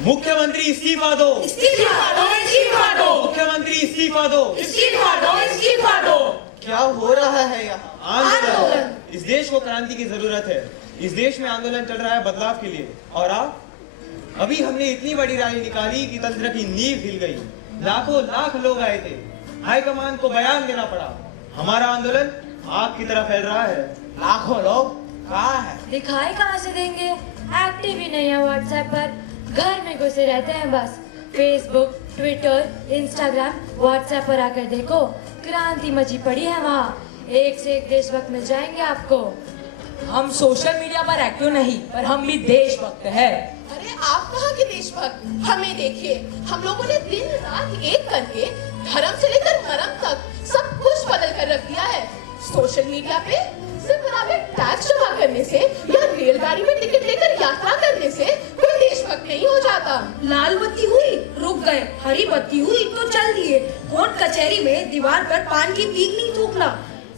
मुख्यमंत्री इस्तीफा दो, इस्तीफा दो, इस्तीफा दो, मुख्यमंत्री इस्तीफा दो, इस्तीफा दो, इस्तीफा दो। क्या हो रहा है यहाँ? आंदोलन। इस देश को क्रांति की जरूरत है। इस देश में आंदोलन चल रहा है बदलाव के लिए। और आप? अभी हमने इतनी बड़ी रैली निकाली कि तंत्र की नींव हिल गई। लाखों लाख लोग आए थे। हाईकमान को बयान देना पड़ा। हमारा आंदोलन आग की तरह फैल रहा है। लाखों लोग कहाँ है? दिखाई कहाँ से देंगे? एक्टिव ही नहीं है व्हाट्सएप पर, घर में घुसे रहते हैं बस। फेसबुक, ट्विटर, इंस्टाग्राम, व्हाट्सएप पर आकर देखो, क्रांति मची पड़ी है वहाँ। एक से एक देशभक्त मिल जाएंगे आपको। हम सोशल मीडिया पर एक्टिव नहीं, पर हम भी देशभक्त हैं। अरे आप कहाँ के देशभक्त? हमें देखिए, हम लोगों ने दिन रात एक करके धर्म से लेकर मरम तक सब कुछ बदल कर रख दिया है। सोशल मीडिया पे सिर्फ बराबर टैक्स जमा करने से या रेलगाड़ी में टिकट लेकर यात्रा करने से कोई देशभक्त नहीं हो जाता। लाल बत्ती हुई रुक गए, हरी बत्ती हुई तो चल दिए। कोर्ट कचहरी में दीवार पर पान की पीक नहीं थूकना,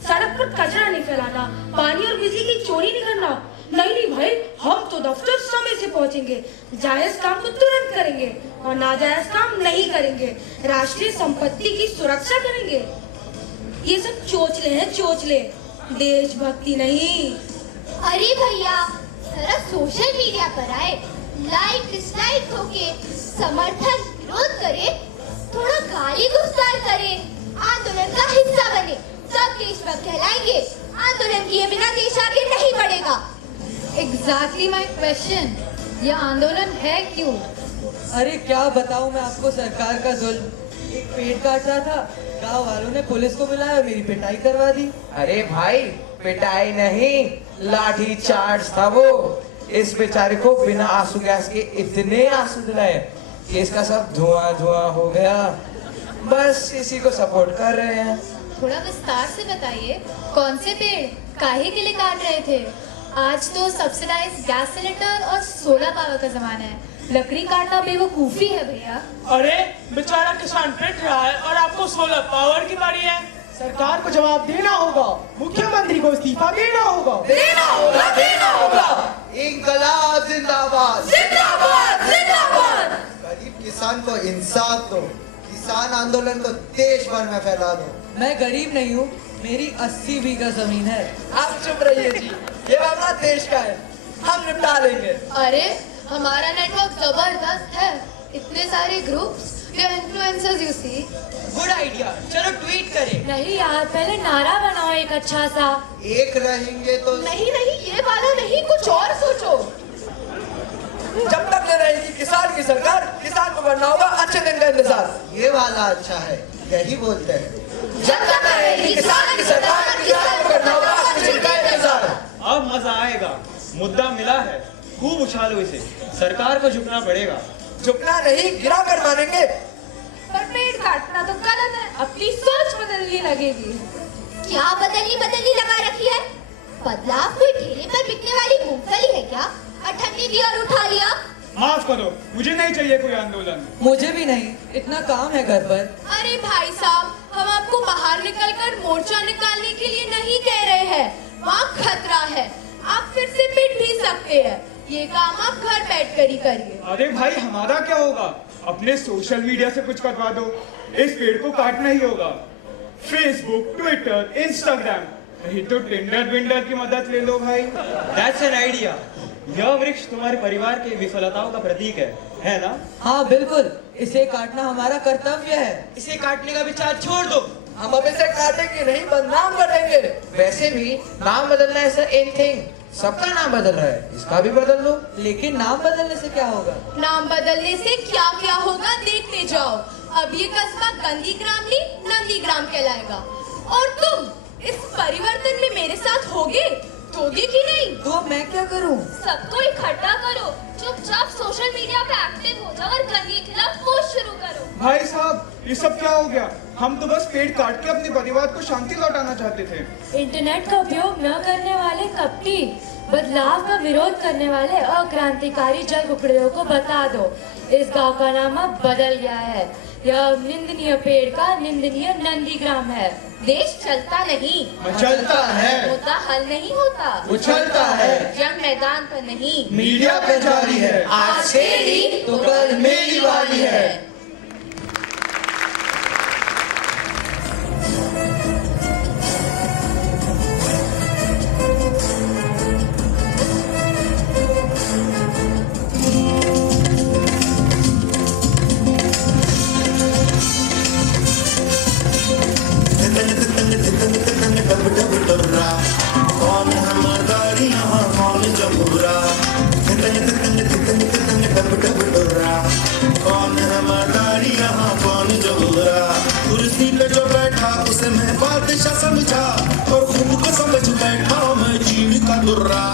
सड़क पर कचरा नहीं फैलाना, पानी और बिजली की चोरी नहीं करना। नहीं भाई, हम तो दफ्तर समय से पहुंचेंगे, जायज काम को तुरंत करेंगे और नाजायज काम नहीं करेंगे, राष्ट्रीय संपत्ति की सुरक्षा करेंगे। ये सब चोचले हैं, चोचले, देशभक्ति नहीं। अरे भैया, जरा सोशल मीडिया पर आए, लाइक डिसलाइक होके समर्थन विरोध करे, थोड़ा गाली गुफ्तार करे, आंदोलन का हिस्सा बने, तब देशभक्त कहलाएंगे। आंदोलन किए बिना देश आगे नहीं बढ़ेगा। एग्जैक्टली माय क्वेश्चन, यह आंदोलन है क्यों? अरे क्या बताऊं मैं आपको सरकार का जुल्म। एक पेड़ काट रहा था, गांव वालों ने पुलिस को बुलाया, मेरी पिटाई करवा दी। अरे भाई, पिटाई नहीं, लाठी चार्ज था वो। इस बेचारे को बिना आंसू गैस के इतने आंसू दिलाए कि इसका सब धुआं धुआं हो गया। बस इसी को सपोर्ट कर रहे हैं। थोड़ा विस्तार से बताइए, कौन से पेड़ काहे के लिए काट रहे थे? आज तो सब्सिडाइज गैस सिलेंडर और सोलर पावर का जमाना है, लकड़ी काटना बेवकूफी है भैया। अरे बेचारा किसान पिट रहा है और आपको सोलर पावर की बारी है। सरकार को जवाब देना होगा, मुख्यमंत्री को इस्तीफा देना होगा। देना होगा, देना होगा। इंकलाब जिंदाबाद, जिंदाबाद, जिंदाबाद। गरीब किसान को इंसाफ दो, किसान आंदोलन को देश भर में फैला दो। मैं गरीब नहीं हूँ, मेरी 80 बीघा जमीन है। आप चुप रहिए जी, ये मामला देश का है, हम निपटा लेंगे। अरे हमारा नेटवर्क जबरदस्त है, इतने सारे groups, we are influencers you see. Good idea, चलो ट्वीट करें। नहीं यार, पहले नारा बनाओ एक अच्छा सा। एक रहेंगे तो नहीं नहीं, ये वाला नहीं, कुछ और सोचो। जब तक न रहेगी किसान की सरकार, किसान को बनना होगा अच्छे दिन का इंतजार। ये वाला अच्छा है, यही बोलते हैं। जब तक न रहेगी किसान की सरकार, किसान को बनना होगा अच्छे दिन का इंतजार। अब मजा आएगा। मुद्दा मिला है, खूब उछालो इसे। सरकार को झुकना पड़ेगा। झुकना नहीं, गिरा कर मानेंगे। पर पेड़ काटना तो गलत है, अपनी सोच बदलनी लगेगी। क्या बदलनी लगा रखी है? बदलाव कोई ठेले पर बिकने वाली मूंगफली है क्या? अठन्नी दी और उठा लिया। माफ करो, मुझे नहीं चाहिए कोई आंदोलन। मुझे भी नहीं, इतना काम है घर पर। अरे भाई साहब, हम आपको बाहर निकलकर मोर्चा निकालने के लिए नहीं कह रहे हैं, वहाँ खतरा है, आप फिर से पिट भी सकते हैं। ये काम आप घर बैठ कर ही करिए। अरे भाई, हमारा क्या होगा? अपने सोशल मीडिया से कुछ करवा दो। इस पेड़ को काटना ही होगा। फेसबुक, ट्विटर, इंस्टाग्राम, नहीं तो टिंडर विंडर की मदद ले लो भाई। That's an idea. यह वृक्ष तुम्हारे परिवार की विफलताओं का प्रतीक है ना? हाँ बिल्कुल, इसे काटना हमारा कर्तव्य है। इसे काटने का विचार छोड़ दो, हम अब इसे काटेंगे नहीं, बदनाम कर देंगे। वैसे भी नाम बदलना ऐसा एक थिंग, सबका नाम बदल रहा है, इसका भी बदल दो। लेकिन नाम बदलने से क्या होगा? नाम बदलने से क्या क्या होगा देखते जाओ। अब ये कस्बा गंदी ग्राम नहीं, नंदी ग्राम कहलाएगा। और तुम इस परिवर्तन में मेरे साथ होगे कि नहीं? तो अब मैं क्या करूं? सबको इकट्ठा करो, चुपचाप सोशल मीडिया पे एक्टिव हो जाओ और गंदगी के खिलाफ पोस्ट शुरू करो। भाई साहब, ये सब क्या हो गया? हम तो बस पेड़ काट के अपने परिवार को शांति लौटाना चाहते थे। इंटरनेट का उपयोग न करने वाले कपटी, बदलाव का विरोध करने वाले अक्रांतिकारी जल कुकड़ियों को बता दो, इस गांव का नाम अब बदल गया है। यह निंदनीय पेड़ का निंदनीय नंदीग्राम है। देश चलता नहीं, मचलता है, मुद्दा हल नहीं होता, उछलता है, जंग मैदान पर नहीं, मीडिया पे जारी है। आज तेरी तो कल है। कौन है मदारी यहाँ कौन जमुरा, कौन है मदारी यहाँ कौन जमुरा। कुर्सी पे जो बैठा उसे मैं बादशाह समझा और खुद को समझ बैठा मैं चीन का दुर्रा।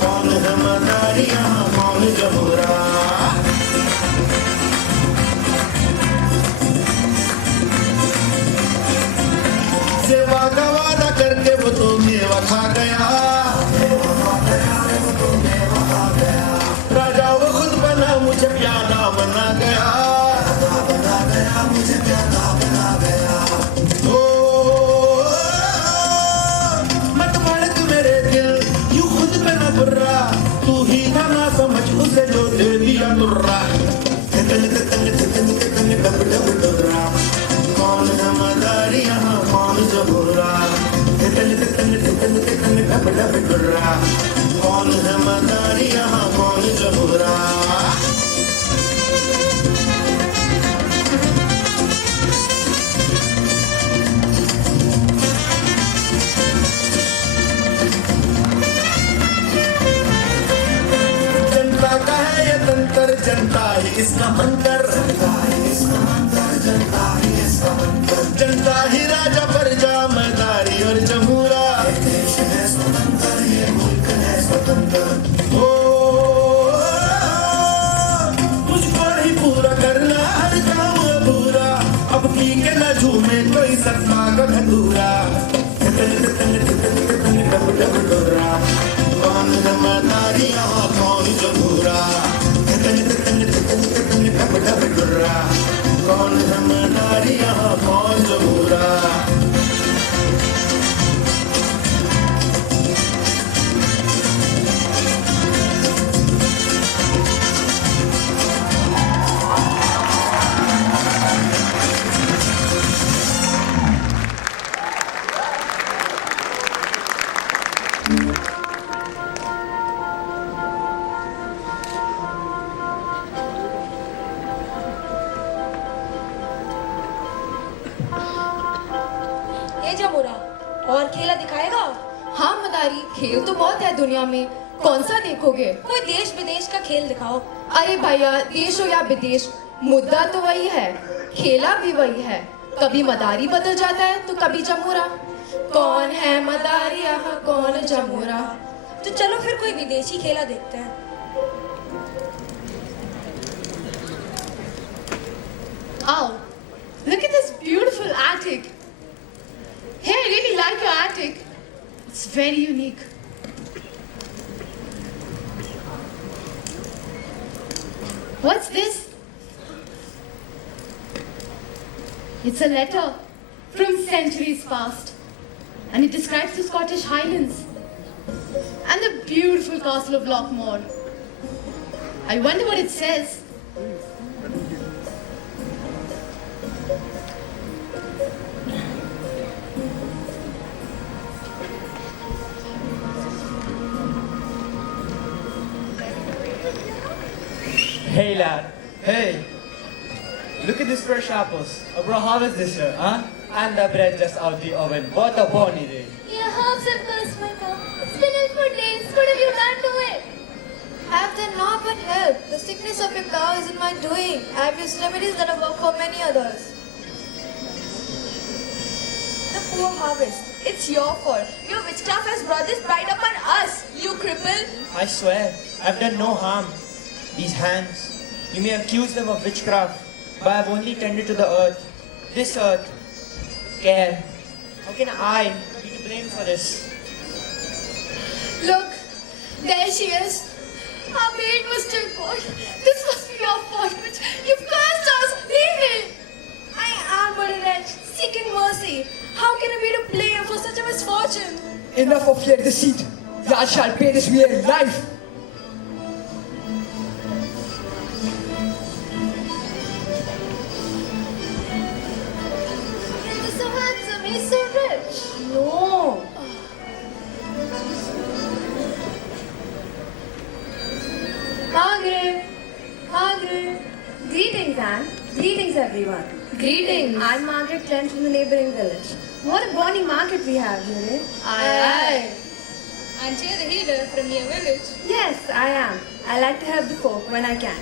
कौन है मदारी यहाँ कौन जमुरा। सेवा का वादा करके वो तो मेवा खा गया, राजा वो खुद बना मुझे प्यादा बना गया, मुझे प्यादा बना गया। ओ मत भड़क मेरे दिल यूं खुद पे न बुर्रा, तू ही था ना समझ उसे जो दे दिया दुर्रा। कौन है मदारी यहाँ कौन जमुरा, कौन है मदारी यहाँ कौन जमुरा। जनता का है ये तंत्र, जनता ही इसका मंत्र, जनता ही राजा प्रजा मदारी और जमूरा। देश है स्वतंत्र ये मुल्क है स्वतंत्र। ओ मुझको नहीं पूरा करना हर काम अधूरा, अब पी के न झूमे कोई सत्ता का धतूरा। कौन है मदारी यहाँ कौन जमूरा, कौन है मदारी यहाँ कौन जमुरा। जमुरा और खेला दिखाएगा? हाँ मदारी, खेल तो बहुत है दुनिया में, कौन सा देखोगे? कोई देश विदेश का खेल दिखाओ। अरे भैया, देश हो या विदेश, मुद्दा तो वही है, खेला भी वही है। कभी मदारी बदल जाता है तो कभी जमुरा। कौन है मदारी यहाँ कौन जमुरा। तो चलो फिर कोई विदेशी खेला देखते हैं। Oh, look at this beautiful attic. Hey, I really like your attic. It's very unique. What's this? It's a letter from centuries past, and it describes the Scottish Highlands and the beautiful castle of Lochmore. I wonder what it says. Hey lad, hey, look at this fresh apples. Bro, how is this year, huh? And the bread just out the oven. What a bonny day. Your herbs have cursed my cow. It's been ill for days. What have you done to it? Have done not but help. The sickness of your cow isn't my doing. I have used remedies that have worked for many others. The poor harvest. It's your fault. Your witchcraft has brought this blight upon us, you cripple. I swear, I've done no harm. These hands, you may accuse them of witchcraft, but I've only tended to the earth. This earth. Care. How can I be to blame for this? Look, there she is. Our maid was still good. This must be your fault, but you've cursed us. Leave it. I am but a wretch, seeking mercy. How can I be to blame for such a misfortune? Enough of your deceit. Thou shalt pay this mere life. No. Margaret! Margaret! Greetings, Anne. Greetings, everyone. Greetings. I'm Margaret Trent from the neighboring village. What a bonny market we have here, eh? Aye. Aren't you the healer from your village? Yes, I am. I like to help the folk when I can.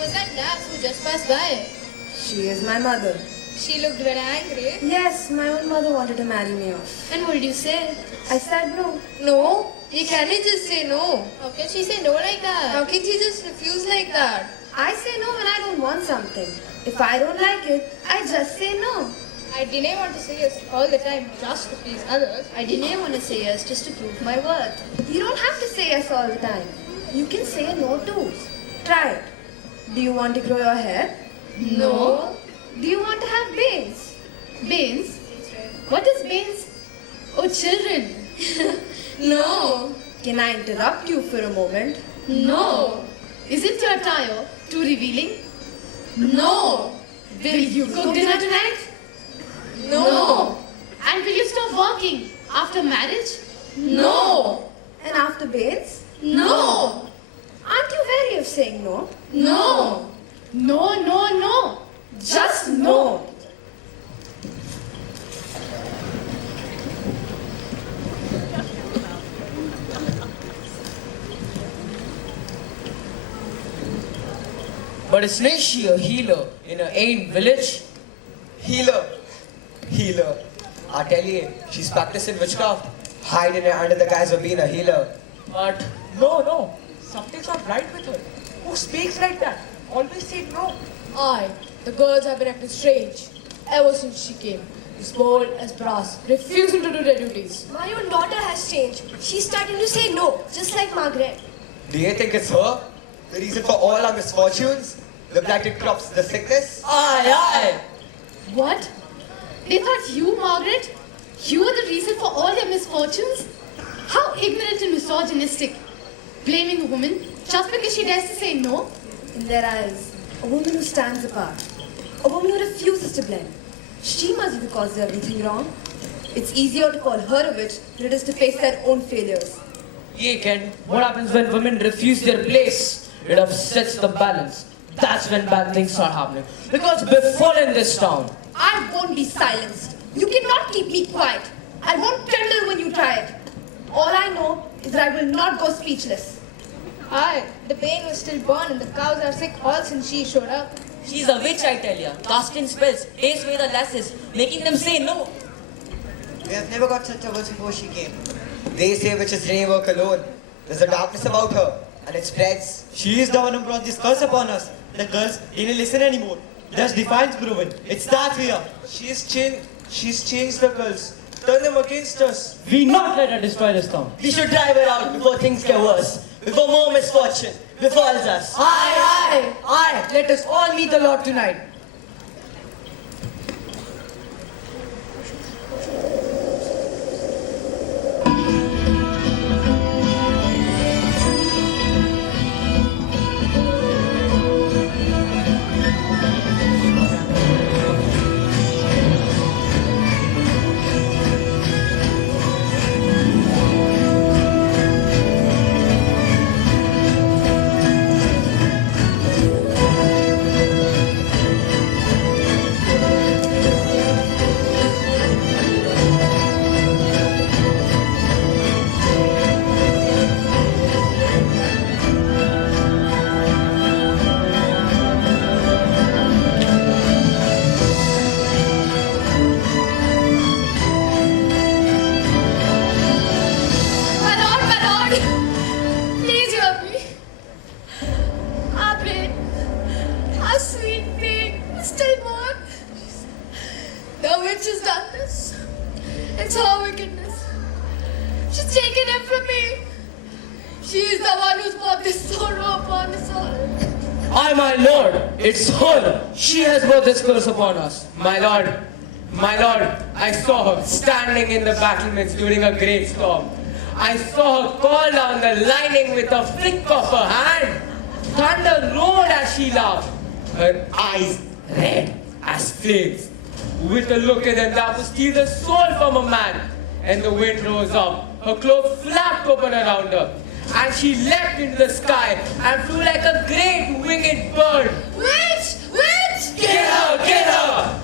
Was that lass who just passed by? She is my mother. She looked very angry. Yes, my own mother wanted to marry me off. And what did you say? I said no. No? You can't just say no. How can she say no like that? How can she just refuse like that? I say no when I don't want something. If I don't like it, I just say no. I didn't want to say yes all the time just to please others. I didn't want to say yes just to prove my worth. You don't have to say yes all the time. You can say no too. Try it. Do you want to grow your hair? No. Do you want to have bangs? Banes? What is Banes? Oh, children. No. Can I interrupt you for a moment? No. Isn't your attire too revealing? No. Will you cook dinner tonight? No. And will you stop working after marriage? No. And after bangs? No. Aren't you wary of saying no? No. No, no, no. Just no. But isn't she a healer in her own village? Healer. Healer. I tell you, she's practicing witchcraft, hiding it under the guise of being a healer. But no. Something's not right with her. Who speaks like that? Always say no. Aye, the girls have been acting strange ever since she came. As bold as brass, refusing to do their duties. My own daughter has changed. She's starting to say no, just like Margaret. Do you think it's her? The reason for all our misfortunes? The blighted crops, the sickness? Aye. What? They thought you, Margaret? You were the reason for all your misfortunes? How ignorant and misogynistic. Blaming a woman just because she dares to say no? In their eyes, a woman who stands apart. A woman who refuses to blend. She must be the cause of everything wrong. It's easier to call her a witch than it is to face their own failures. Yeah, Ken. What happens when women refuse their place? It upsets the balance. That's when bad things start happening. Because before in this town. I won't be silenced. You cannot keep me quiet. I won't tremble when you try it. All I know is that I will not go speechless. Aye, the pain was still born and the cows are sick all since she showed up. She's a witch, I tell ya. Casting spells, takes away the lasses, making them say no. We have never got such a witch before she came. They say witches didn't work alone. There's a darkness about her, and it spreads. She is the one who brought this curse upon us. The girls didn't listen anymore. Thus defiance proven. It starts here. She's changed the girls. Turn them against us. We not let her destroy this town. We should drive her out before things get worse. Before more misfortune befalls us. Aye. Let us all meet the Lord tonight. It's her. She has brought this curse upon us. My lord, I saw her standing in the battlements during a great storm. I saw her call down the lining with a flick of her hand. Thunder roared as she laughed. Her eyes red as flames. with a look at them that would steal the soul from a man. And the wind rose up, her cloak flapped open around her, and she leapt into the sky and flew like a great winged bird. Witch! Witch! Get her! Get her!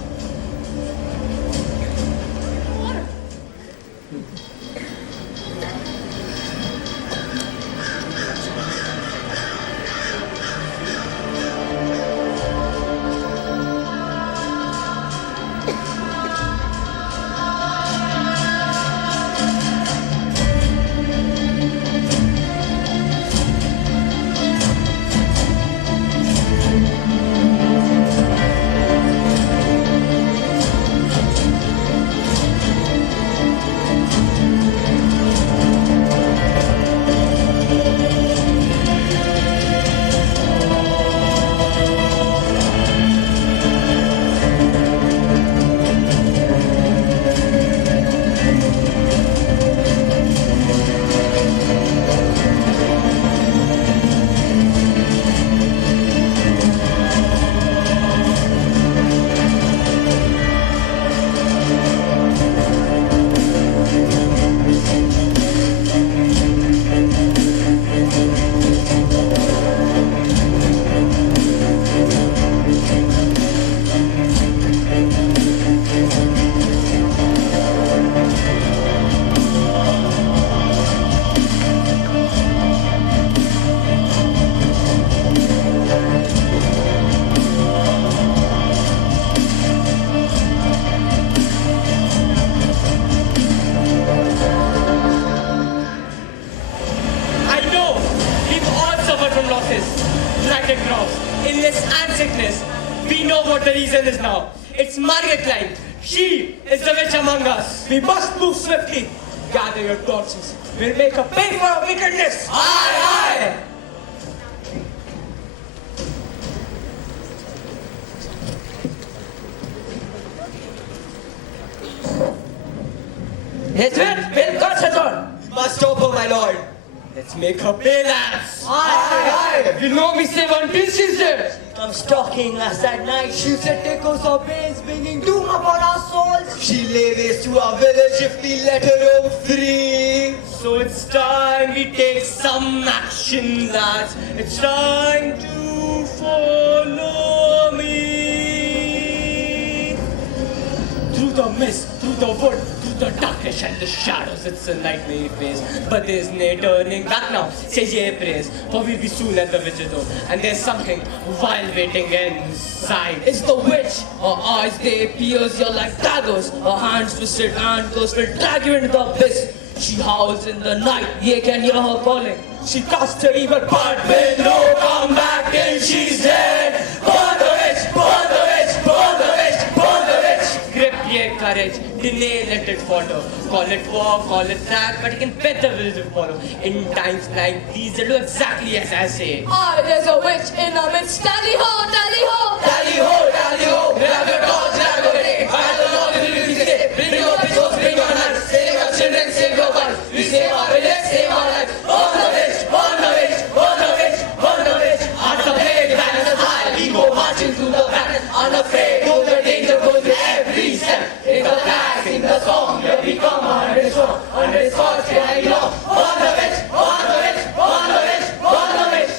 We know what the reason is now. It's Margaret. She is the witch among us. We must move swiftly. Gather your torches. We'll make her pay for our wickedness. Aye, aye. Yes, Will God set on? must stop her, my lord. Let's make her pay, lads. Aye, You know we save until she's dead. Come stalking us at night. She said take us our pains, bringing doom upon our souls. She lay waste to our village if we let her roam free. So it's time we take some action, lads. It's time to follow me. Through the mist, through the wood, through the darkness and the shadows, it's a nightmare face. But there's no turning back now, says ye praise. For we'll be soon at the witch's door. And there's something wild waiting inside. It's the witch. Her eyes, they pierce you like daggers. Her hands twisted ankles will drag you into the abyss. She howls in the night, ye can hear her calling. She casts her evil but with no comeback till she's dead. Burn the witch, burn the witch, burn the witch, burn the witch. Grip ye courage, deny let it falter. Call it war, call it track, but you can bet the will to follow. In times like these, they do exactly as I say. Ah, there's a witch in our midst. Tally ho, tally ho. Tally ho, tally ho, grab your torch, grab your day. By the Lord, we will be safe. Bring your pistols, bring your knives. Save your children, save your wife. We save our village, save our life. Burn the witch, burn the witch, burn the witch, burn the witch. Hearts of hate, banners high. We go marching through the battle, unafraid. Though the danger goes with every step. In the flag, sing the song. Here we come, 100 strong. 100 swords, here I belong. Burn the witch, burn the witch, burn the witch, burn the witch.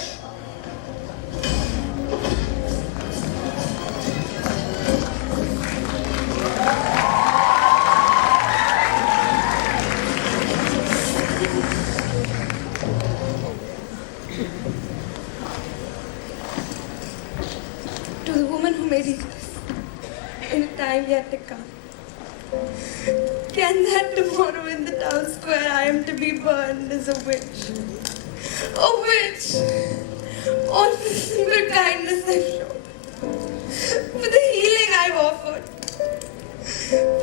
To the woman who made it in a time yet to come. Can that tomorrow in the town square I am to be burned as a witch? A witch! All for the simple kindness I've shown. For the healing I've offered.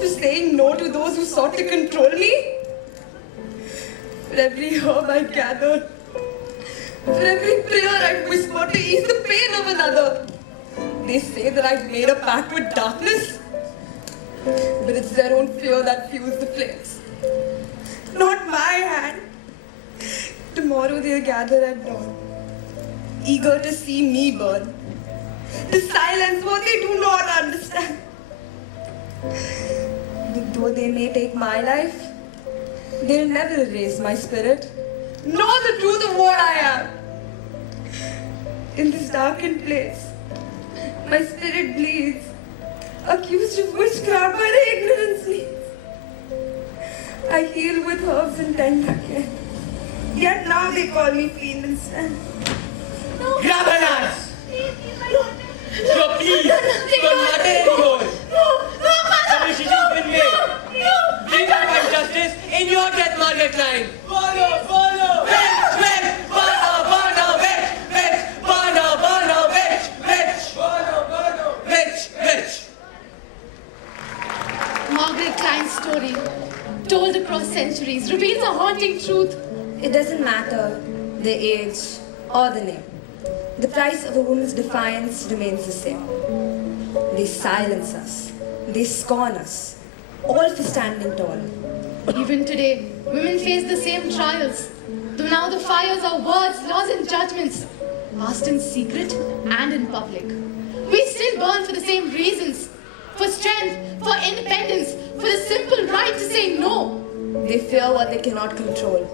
For saying no to those who sought to control me. For every herb I gathered. For every prayer I whispered to ease the pain of another. They say that I've made a pact with darkness. But it's their own fear that fuels the flames. Not my hand. Tomorrow they'll gather at dawn, eager to see me burn. To silence what they do not understand. Though they may take my life, they'll never erase my spirit, nor the truth of what I am. In this darkened place, my spirit bleeds, accused of witchcraft by the ignorant sleeps. I heal with herbs and tender care, yet now they call me fiend instead. Grab her hands! So please, don't matter anymore. The decision's been made. Bring her find justice in your death, Margaret line. Follow! Witch! Bana! Witch! Margaret Klein's story, told across centuries, reveals a haunting truth. It doesn't matter the age or the name. The price of a woman's defiance remains the same. They silence us. They scorn us. All for standing tall. Even today, women face the same trials. Though now the fires are words, laws and judgments, asked in secret and in public. We still burn for the same reasons. For strength, for independence, for the simple right to say no. They fear what they cannot control.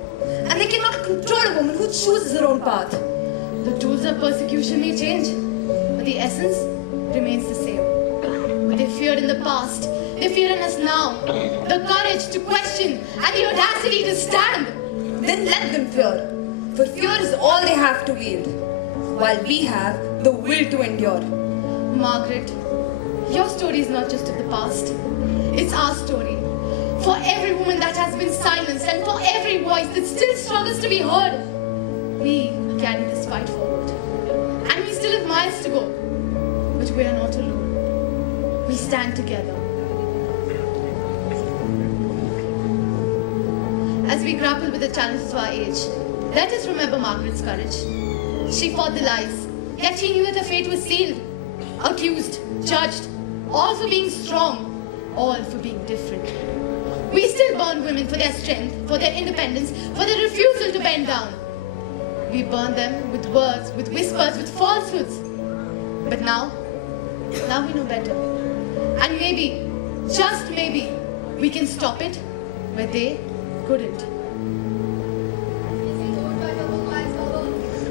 And they cannot control a woman who chooses her own path. The tools of persecution may change, but the essence remains the same. What they feared in the past, they fear in us now. The courage to question and the audacity to stand. Then let them fear. For fear is all they have to wield, while we have the will to endure. Margaret, your story is not just of the past. It's our story. For every woman that has been silenced and for every voice that still struggles to be heard, we carry this fight forward. And we still have miles to go. But we are not alone. We stand together. As we grapple with the challenges of our age, let us remember Margaret's courage. She fought the lies, yet she knew that her fate was sealed. Accused, judged, all for being strong, all for being different. We still burn women for their strength, for their independence, for their refusal to bend down. We burn them with words, with whispers, with falsehoods. But now we know better. And maybe, just maybe, we can stop it where they couldn't.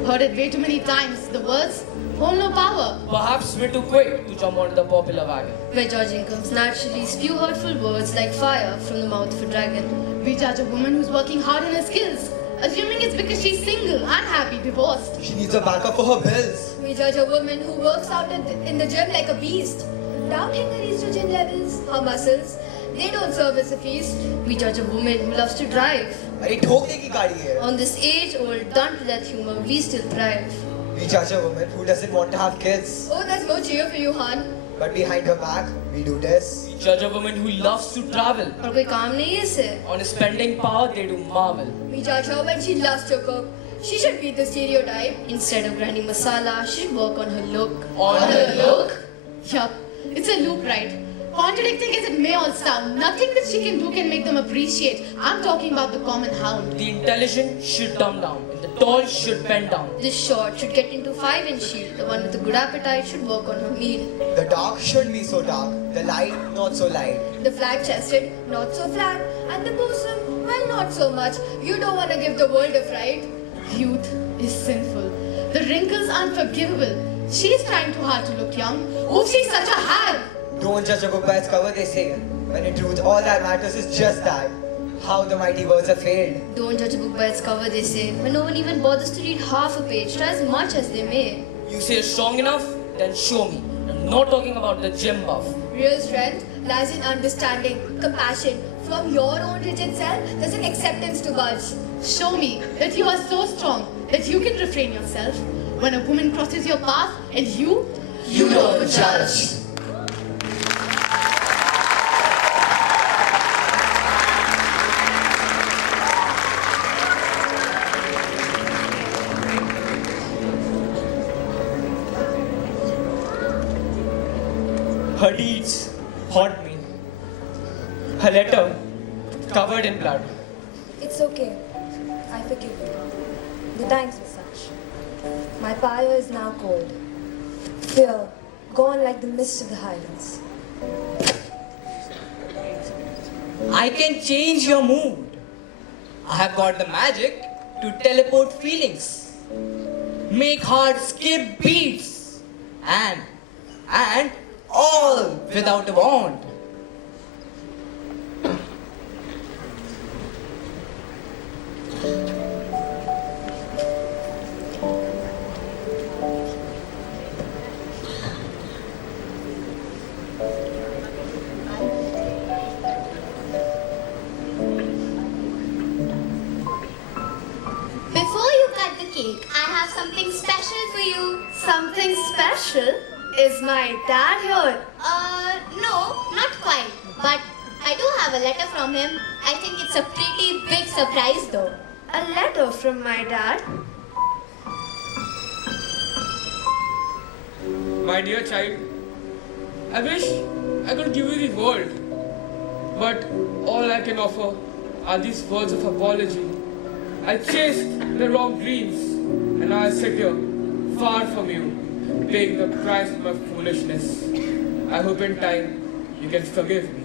Heard it way too many times. The words hold no power. Perhaps we're too quick to jump onto the popular wagon. Where judging comes naturally, spew hurtful words like fire from the mouth of a dragon. We judge a woman who's working hard on her skills, assuming it's because she's single, unhappy, divorced. She needs a backup for her bills. We judge a woman who works out in the gym like a beast, doubting her estrogen levels, her muscles. They don't serve as a feast. We judge a woman who loves to drive. On this age-old done-to-death humor, we still thrive. We judge a woman who doesn't want to have kids. Oh, there's no cheer for you, hon. But behind her back, we do this. We judge a woman who loves to travel. और कोई काम नहीं है इसे. On spending power, they do marvel. We judge her when she loves to cook. She should beat the stereotype. Instead of grinding masala, she should work on her look. On her look? Yup, it's a look, right? Contradicting as it may all sound, nothing that she can do can make them appreciate. I'm talking about the common hound. The intelligent should dumb down, and the tall should bend down. The short should get into 5-inch heel. The one with a good appetite should work on her meal. The dark should be so dark, the light not so light. The flat-chested, not so flat, and the bosom, well, not so much. You don't want to give the world a fright. Youth is sinful. The wrinkles unforgivable. She's trying too hard to look young. Oh, she's such a hag. Don't judge a book by its cover, they say. When in truth, all that matters is just that. How the mighty words have failed. Don't judge a book by its cover, they say. When no one even bothers to read half a page, try as much as they may. You say strong enough? Then show me. I'm not talking about the gym buff. Real strength lies in understanding, compassion. From your own rigid self, there's an acceptance to budge. Show me that you are so strong that you can refrain yourself when a woman crosses your path and you don't judge. Her deeds haunt me. Her letter covered in blood. It's okay. I forgive you. The times were such. My fire is now cold. Fear, gone like the mist of the highlands. I can change your mood. I have got the magic to teleport feelings, make heart skip beats, and all without a wand. Before you cut the cake, I have something special for you. Something special? Is my dad here? No, not quite. But I do have a letter from him. I think it's a pretty big surprise though. A letter from my dad? My dear child, I wish I could give you the world, but all I can offer are these words of apology. I chased the wrong dreams, and now I sit here, far from you, paying the price of my foolishness. I hope in time you can forgive me.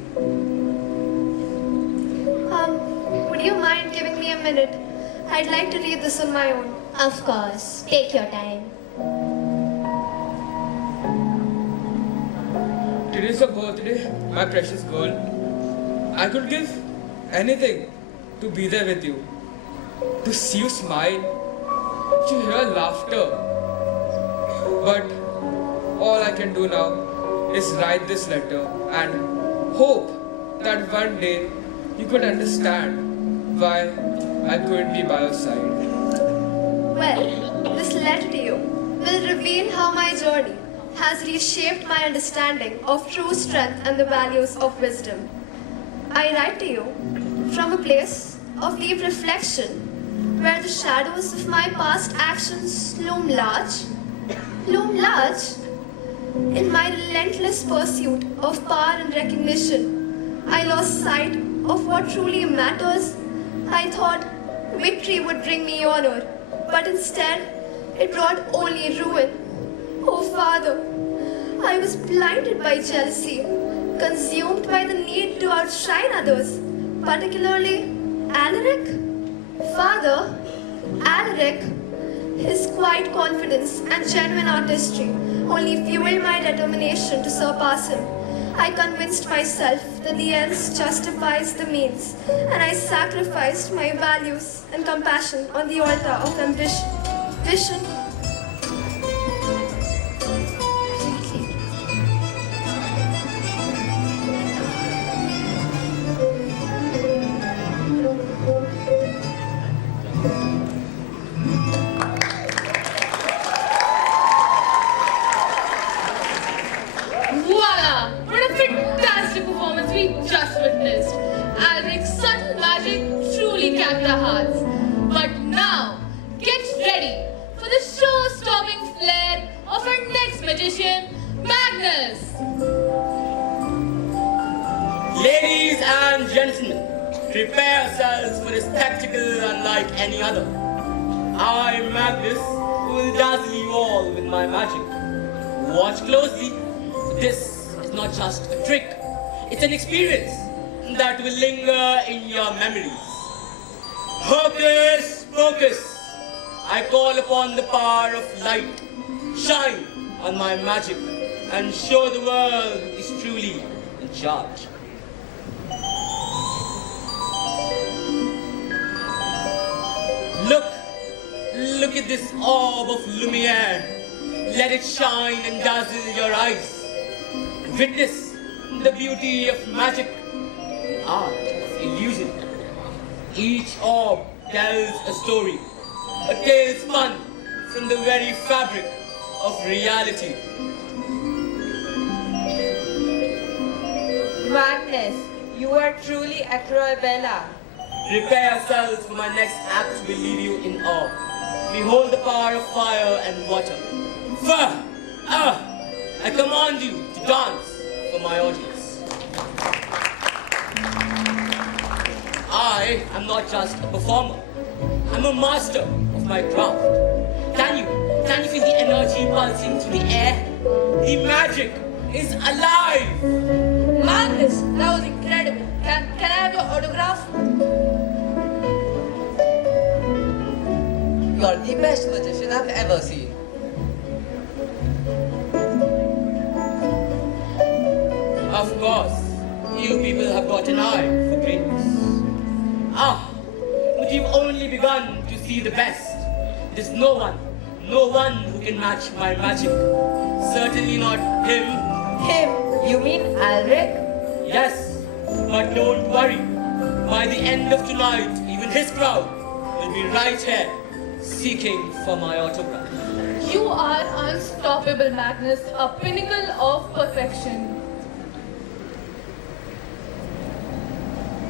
Would you mind giving me a minute? I'd like to read this on my own. Of course, take your time. Today's your birthday, my precious girl. I could give anything to be there with you, to see you smile, to hear laughter. But all I can do now is write this letter and hope that one day you could understand why I couldn't be by your side. Well, this letter to you will reveal how my journey has reshaped my understanding of true strength and the values of wisdom. I write to you from a place of deep reflection, where the shadows of my past actions loom large. In my relentless pursuit of power and recognition, I lost sight of what truly matters. I thought victory would bring me honor, but instead it brought only ruin. Oh Father, I was blinded by jealousy, consumed by the need to outshine others, particularly Alaric. Father, Alaric, his quiet confidence and genuine artistry only fueled my determination to surpass him. I convinced myself that the ends justifies the means, and I sacrificed my values and compassion on the altar of ambition, vision. Voila! What a fantastic performance we just witnessed. Alaric's subtle magic truly captured our hearts. But now, get ready for the show-stopping flair of our next magician, Magnus. Ladies and gentlemen, prepare yourselves for a spectacle unlike any other. I, Magnus, will dazzle you all with my magic. Watch closely. This is not just a trick. It's an experience that will linger in your memories. Hocus pocus! I call upon the power of light. Shine on my magic and show the world who is truly in charge. Look at this orb of lumiere. Let it shine and dazzle your eyes. Witness the beauty of magic, art of illusion. Each orb tells a story, a tale spun from the very fabric of reality. Magnus, you are truly a Bella. Prepare yourselves for my next act will leave you in awe. Behold the power of fire and water. I command you to dance for my audience. I am not just a performer. I'm a master of my craft. Can you feel the energy pulsing through the air? The magic is alive. Magnus, that was incredible. Can I have autograph? You're the best magician I've ever seen. Of course, you people have got an eye for greatness. But you've only begun to see the best. There's no one who can match my magic. Certainly not him. Him? You mean Alric? Yes, but don't worry. By the end of tonight, even his crowd will be right here, seeking for my autograph. You are unstoppable, Magnus, a pinnacle of perfection.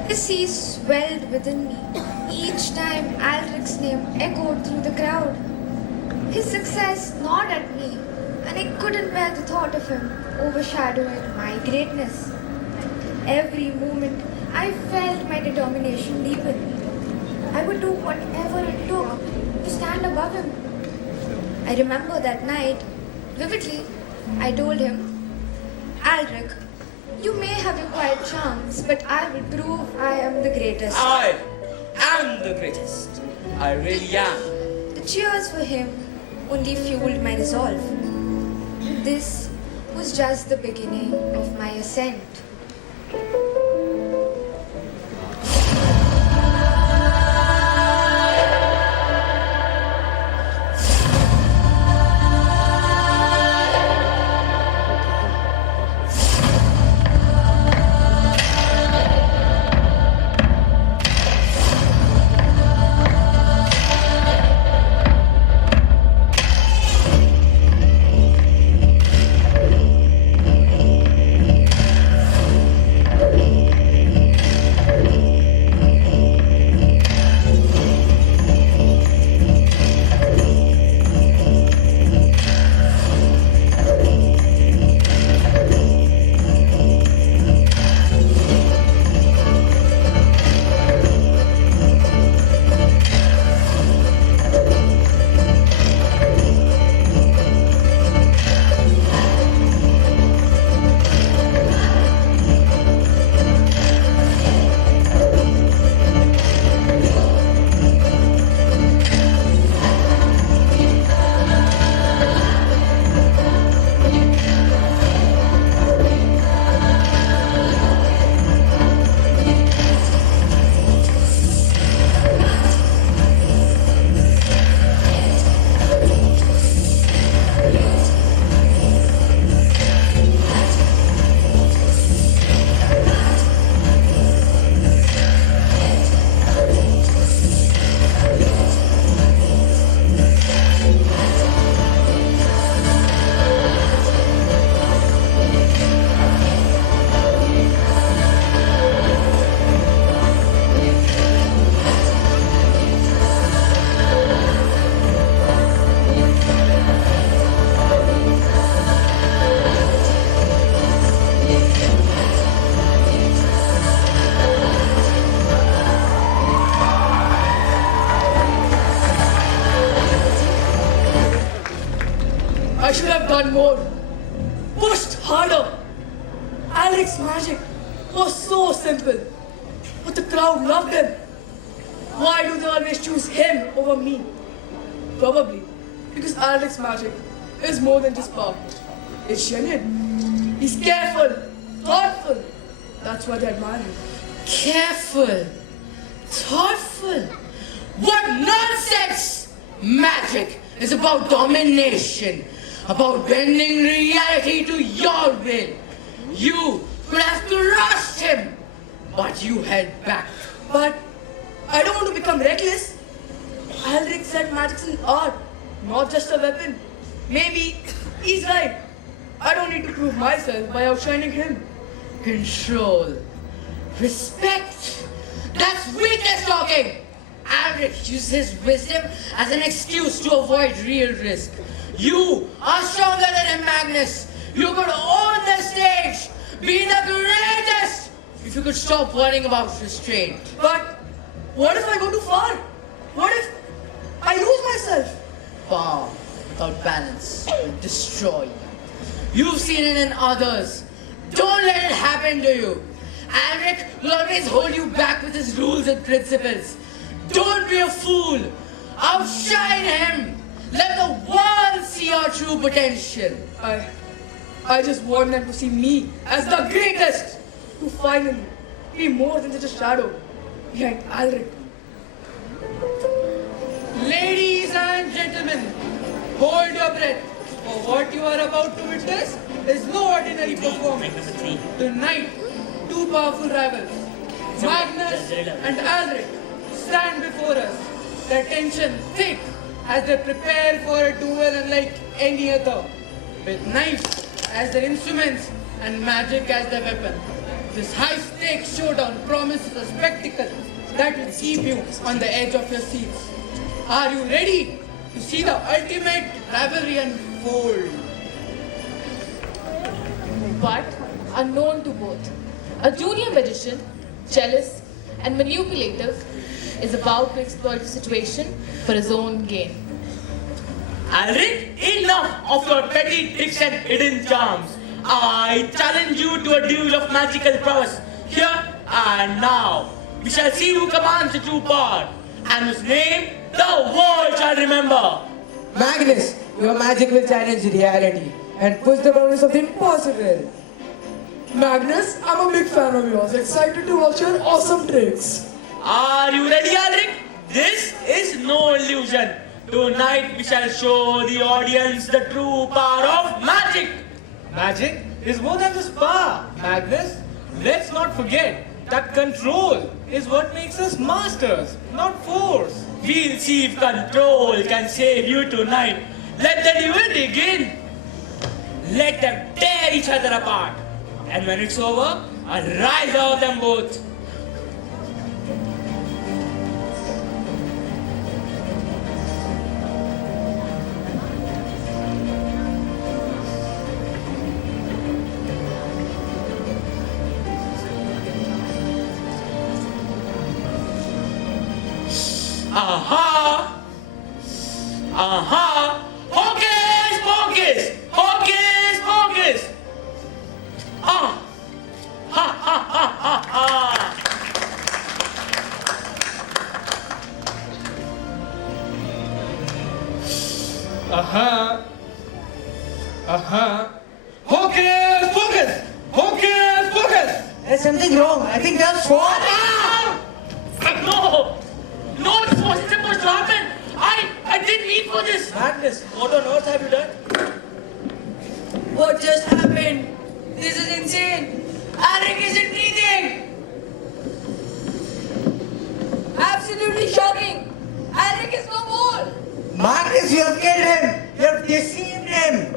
The sea swelled within me. Each time Alric's name echoed through the crowd. His success gnawed at me, and I couldn't bear the thought of him overshadowing my greatness. Every moment, I felt my determination deepen. I would do whatever it took to stand above him. I remember that night, vividly, I told him, Alric, you may have your quiet charms, but I will prove I am the greatest. I am the greatest. I really am. The cheers for him only fueled my resolve. This was just the beginning of my ascent. I should have done more. Pushed harder. Alec's magic was so simple. But the crowd loved him. Why do they always choose him over me? Probably because Alec's magic is more than just power. It's genuine. He's careful, thoughtful. That's why they admire him. Careful, thoughtful. What nonsense! Magic is about domination, about bending reality to your will. You could have crushed him, but you held back. But I don't want to become reckless. Alric said magic's an art, not just a weapon. Maybe he's right. I don't need to prove myself by outshining him. Control, respect. That's weakness talking. Alric uses wisdom as an excuse to avoid real risk. You are stronger than him, Magnus. You could own the stage, be the greatest, if you could stop worrying about restraint. But what if I go too far? What if I lose myself? Power without balance will destroy you. You've seen it in others. Don't let it happen to you. Alric will always hold you back with his rules and principles. Don't be a fool. Outshine him. Let the world see your true potential. I just want them to see me as the greatest, to finally be more than just a shadow behind Alric. Ladies and gentlemen, hold your breath, for what you are about to witness is no ordinary performance. Tonight, two powerful rivals, Magnus and Alric, stand before us, their tension thick as they prepare for a duel unlike any other, with knives as their instruments and magic as their weapon. This high-stakes showdown promises a spectacle that will keep you on the edge of your seats. Are you ready to see the ultimate rivalry unfold? But unknown to both, a junior magician, jealous and manipulative, is about to exploit the situation for his own gain. Alric, enough of your petty tricks and hidden charms. I challenge you to a duel of magical prowess, here and now. We shall see who commands the true power, and whose name the world shall remember. Magnus, your magic will challenge reality and push the boundaries of the impossible. Magnus, I'm a big fan of yours. Excited to watch your awesome tricks. Are you ready, Alric? This is no illusion. Tonight we shall show the audience the true power of magic. Magic is more than just power, Magnus. Let's not forget that control is what makes us masters, not force. We'll see if control can save you tonight. Let the duel begin. Let them tear each other apart. And when it's over, I'll rise out of them both. Aha! Aha! Hocus pocus! Hocus pocus! Ah! Ha ha ha ha ha! Aha! Aha! Hocus pocus! Hocus pocus! There's something wrong. I think they're sworn. No! No, this wasn't supposed to happen! I didn't mean for this! Magnus, what on earth have you done? What just happened? This is insane. Alric isn't breathing. Absolutely shocking. Alric is no more. Magnus, you have killed him. You have deceived him.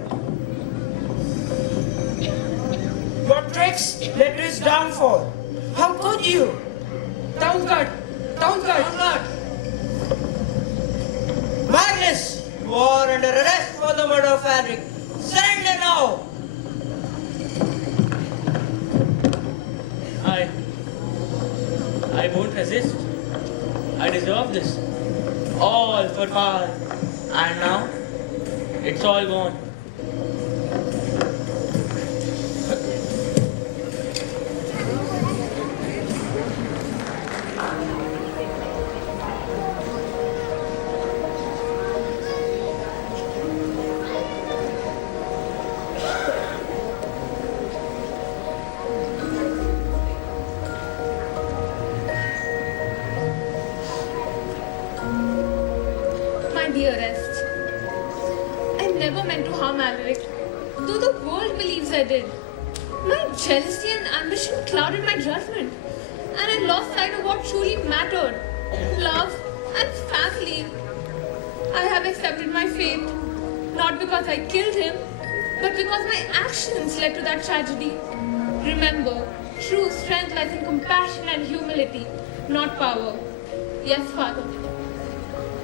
Your tricks led to his downfall. How could you? Town guard. Town guard. Town guard. Magnus, you are under arrest for the murder of Alric. Surrender now. I won't resist. I deserve this. All for power. And now, it's all gone. My dearest, I never meant to harm Alric, though the world believes I did. My jealousy and ambition clouded my judgment, and I lost sight of what truly mattered: love and family. I have accepted my fate, not because I killed him, but because my actions led to that tragedy. Remember, true strength lies in compassion and humility, not power. Yes, Father.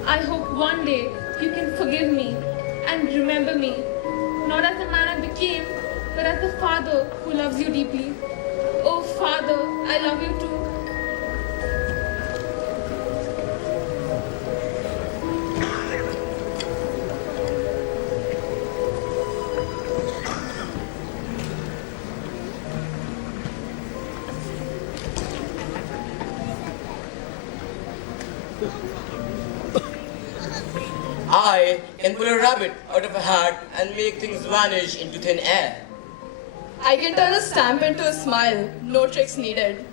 I hope one day you can forgive me and remember me, not as the man I became, but as the father who loves you deeply. Oh, Father, I love you too. I can pull a rabbit out of a hat and make things vanish into thin air. I can turn a stamp into a smile. No tricks needed.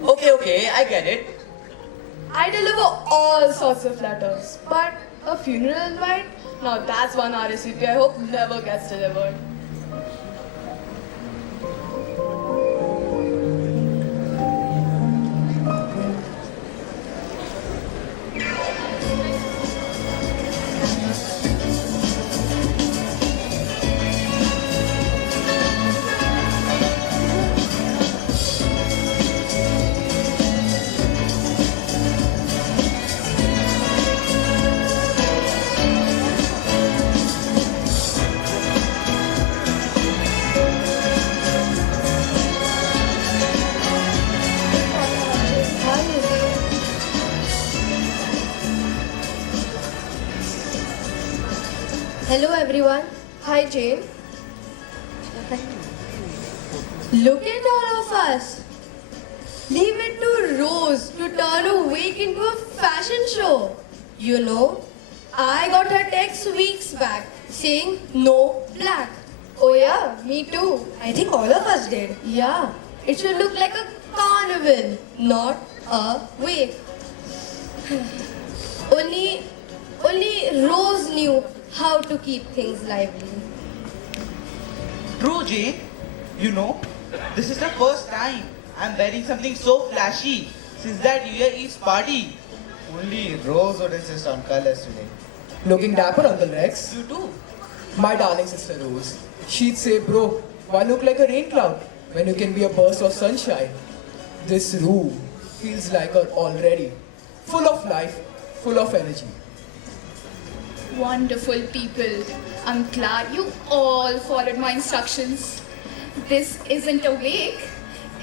Okay, I get it. I deliver all sorts of letters, but a funeral invite? Now that's one RSVP I hope never gets delivered. Hello everyone. Hi Jane. Look at all of us. Leave it to Rose to turn a week into a fashion show. You know, I got her text weeks back saying no black. Oh yeah, me too. I think all of us did. Yeah, it should look like a carnival, not a wake. Only Rose knew how to keep things lively. True, Jane. You know, this is the first time I'm wearing something so flashy since that New Year Eve's party. Only Rose would insist on colors today. Looking dapper, Uncle Rex. You too. My darling sister Rose. She'd say, bro, why look like a rain cloud when you can be a burst of sunshine? This room feels like her already. Full of life, full of energy. Wonderful people. I'm glad you all followed my instructions. This isn't a wake,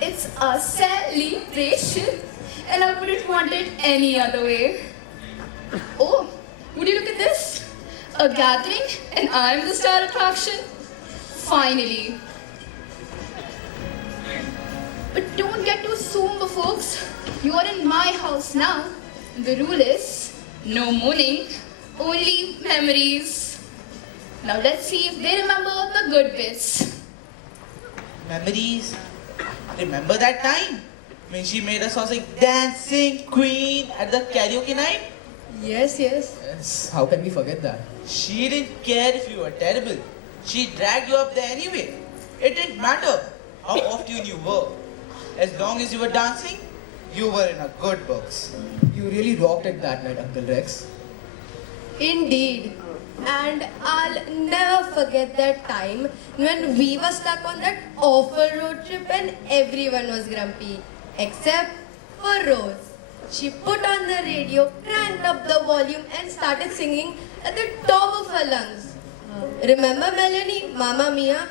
it's a celebration. And I wouldn't want it any other way. Oh, would you look at this? A gathering and I'm the star attraction? Finally. But don't get too somber, folks. You are in my house now. The rule is no mourning. Only memories. Now let's see if they remember the good bits. Memories? Remember that time when she made us all sing Dancing Queen at the karaoke night? Yes, how can we forget that? She didn't care if you were terrible. She dragged you up there anyway. It didn't matter how often you were. As long as you were dancing, you were in a good books. You really rocked it that night, Uncle Rex. Indeed. And I'll never forget that time when we were stuck on that awful road trip and everyone was grumpy. Except for Rose. She put on the radio, cranked up the volume and started singing at the top of her lungs. Remember Melanie, Mamma Mia?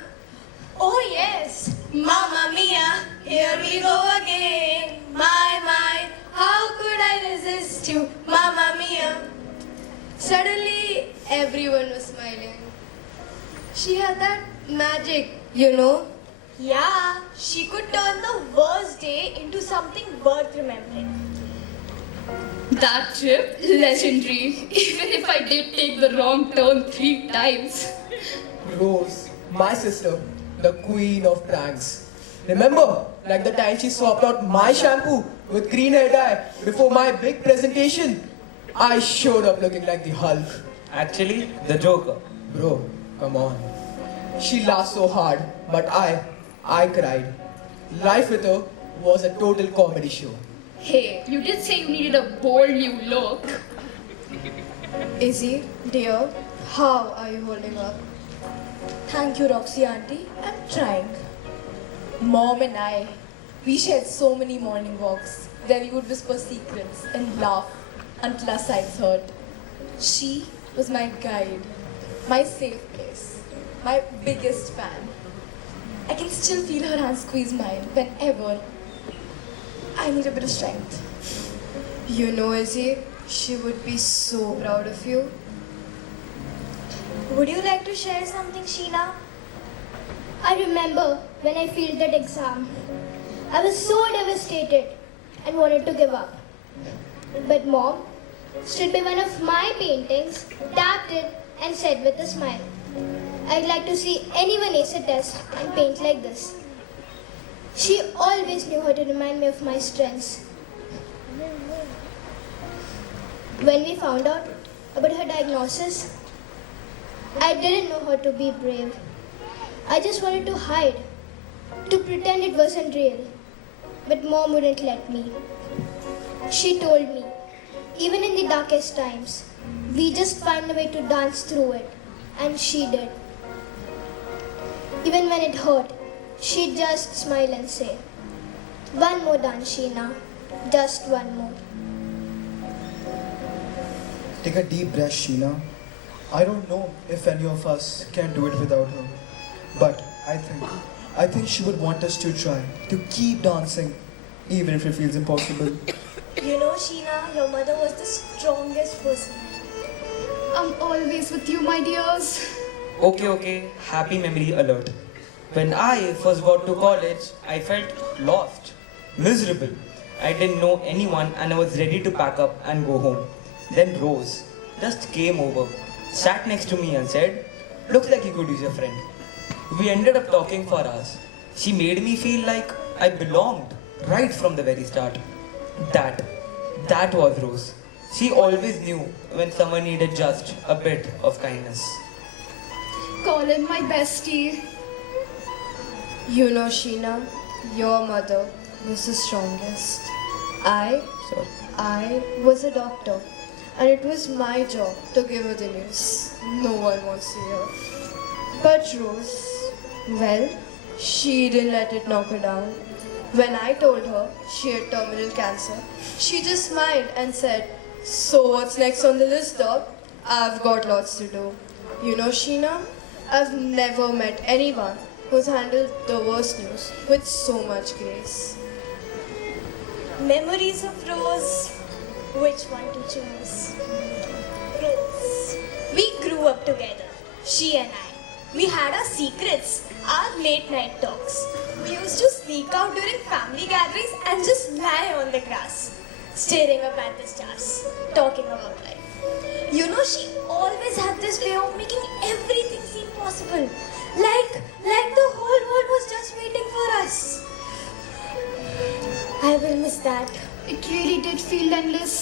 Oh yes, Mamma Mia, here we go again. My, how could I resist you, Mamma Mia? Suddenly, everyone was smiling. She had that magic, you know. Yeah, she could turn the worst day into something worth remembering. That trip, legendary. Even if I did take the wrong turn 3 times. Rose, my sister, the queen of pranks. Remember, like the time she swapped out my shampoo with green hair dye before my big presentation? I showed up looking like the Hulk. Actually, the Joker. Bro, come on. She laughed so hard, but I cried. Life with her was a total comedy show. Hey, you did say you needed a bold new look. Izzy, dear, how are you holding up? Thank you, Roxy auntie. I'm trying. Mom and I, we shared so many morning walks where we would whisper secrets and laugh until our sides hurt. She was my guide, my safe place, my biggest fan. I can still feel her hand squeeze mine whenever I need a bit of strength. You know, Izzy, she would be so proud of you. Would you like to share something, Sheena? I remember when I failed that exam. I was so devastated and wanted to give up. But Mom, stood by one of my paintings, tapped it, and said with a smile, "I'd like to see anyone ace a test and paint like this." She always knew how to remind me of my strengths. When we found out about her diagnosis, I didn't know how to be brave. I just wanted to hide, to pretend it wasn't real. But Mom wouldn't let me. She told me, even in the darkest times, we just find a way to dance through it. And she did. Even when it hurt, she'd just smile and say, "One more dance, Sheena. Just one more." Take a deep breath, Sheena. I don't know if any of us can do it without her. But I think she would want us to try, to keep dancing, even if it feels impossible. You know, Sheena, your mother was the strongest person. I'm always with you, my dears. Okay, happy memory alert. When I first got to college, I felt lost, miserable. I didn't know anyone and I was ready to pack up and go home. Then Rose just came over, sat next to me and said, "Looks like you could use a friend." We ended up talking for hours. She made me feel like I belonged right from the very start. That was Rose. She always knew when someone needed just a bit of kindness. Call him my bestie. You know, Sheena, your mother was the strongest. I was a doctor, and it was my job to give her the news. No one wants to hear. But Rose, well, she didn't let it knock her down. When I told her she had terminal cancer, she just smiled and said, "So what's next on the list, Doc? I've got lots to do." You know, Sheena, I've never met anyone who's handled the worst news with so much grace. Memories of Rose. Which one to choose? Rose. We grew up together, she and I. We had our secrets, our late night talks. We used to sneak out during family gatherings and just lie on the grass, staring up at the stars, talking about life. You know, she always had this way of making everything seem possible. Like the whole world was just waiting for us. I will miss that. It really did feel endless.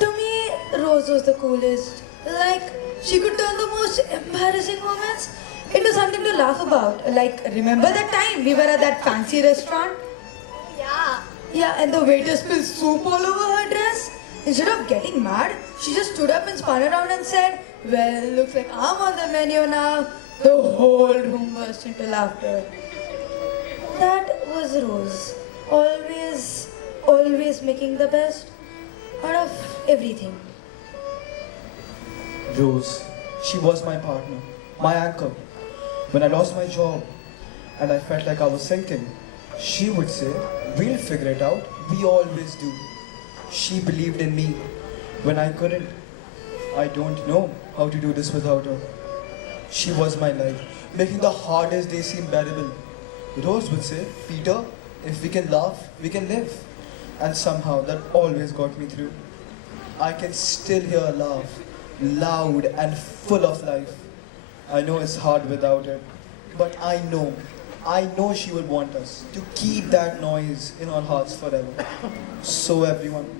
To me, Rose was the coolest. Like, she could turn the most embarrassing moments into something to laugh about. Like, remember that time we were at that fancy restaurant? Yeah. Yeah, and the waiter spilled soup all over her dress. Instead of getting mad, she just stood up and spun around and said, "Well, looks like I'm on the menu now." The whole room burst into laughter. That was Rose. Always making the best out of everything. Rose, she was my partner, my anchor. When I lost my job and I felt like I was sinking, she would say, "We'll figure it out, we always do." She believed in me when I couldn't. I don't know how to do this without her. She was my life, making the hardest day seem bearable. Rose would say, "Peter, if we can laugh, we can live." And somehow that always got me through. I can still hear her laugh, loud and full of life. I know it's hard without it, but I know she would want us to keep that noise in our hearts forever. So everyone,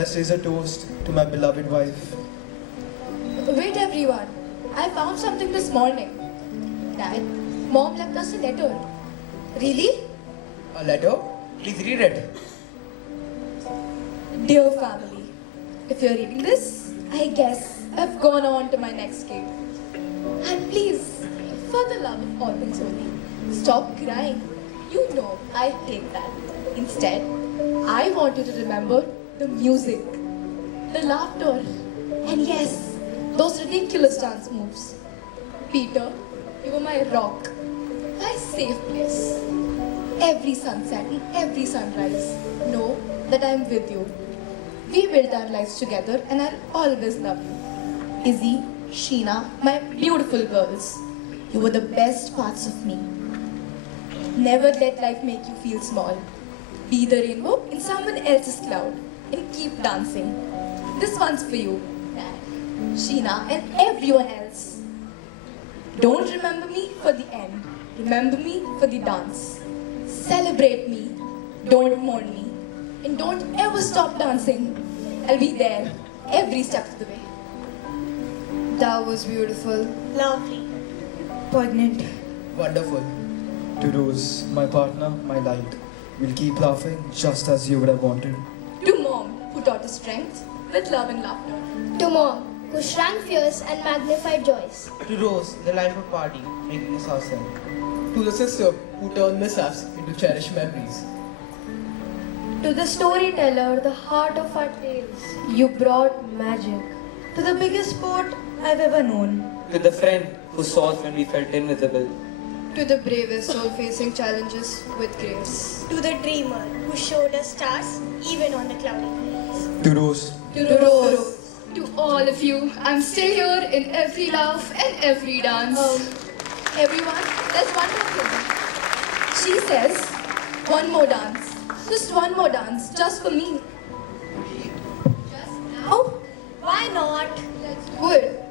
let's raise a toast to my beloved wife. Wait, everyone. I found something this morning. Dad, Mom left us a letter. Really? A letter? Please read it. Dear family, if you're reading this, I guess I've gone on to my next gig. And please, for the love of all things holy, stop crying. You know I hate that. Instead, I want you to remember the music, the laughter, and yes, those ridiculous dance moves. Peter, you were my rock, my safe place. Every sunset and every sunrise, know that I'm with you. We built our lives together and I'll always love you. Izzy, Sheena, my beautiful girls, you were the best parts of me. Never let life make you feel small. Be the rainbow in someone else's cloud and keep dancing. this one's for you, Sheena, and everyone else. Don't remember me for the end. Remember me for the dance. Celebrate me. Don't mourn me. And don't ever stop dancing. I'll be there every step of the way. That was beautiful. Lovely. Poignant. Wonderful. To Rose, my partner, my light. We'll keep laughing just as you would have wanted. To Mom, who taught us strength with love and laughter. To Mom, who shrank fears and magnified joys. To Rose, the life of party, making us ourselves. To the sister who turned mishaps into cherished memories. To the storyteller, the heart of our tales, you brought magic. To the biggest sport I've ever known. To the friend who saw us when we felt invisible. To the bravest soul facing challenges with grace. To the dreamer who showed us stars even on the cloudy nights. To Rose. To Rose. To all of you, I'm still here in every laugh and every dance. Everyone, there's one more thing. She says, one more dance. Just one more dance, just for me. Just now? Why not? Let's do it.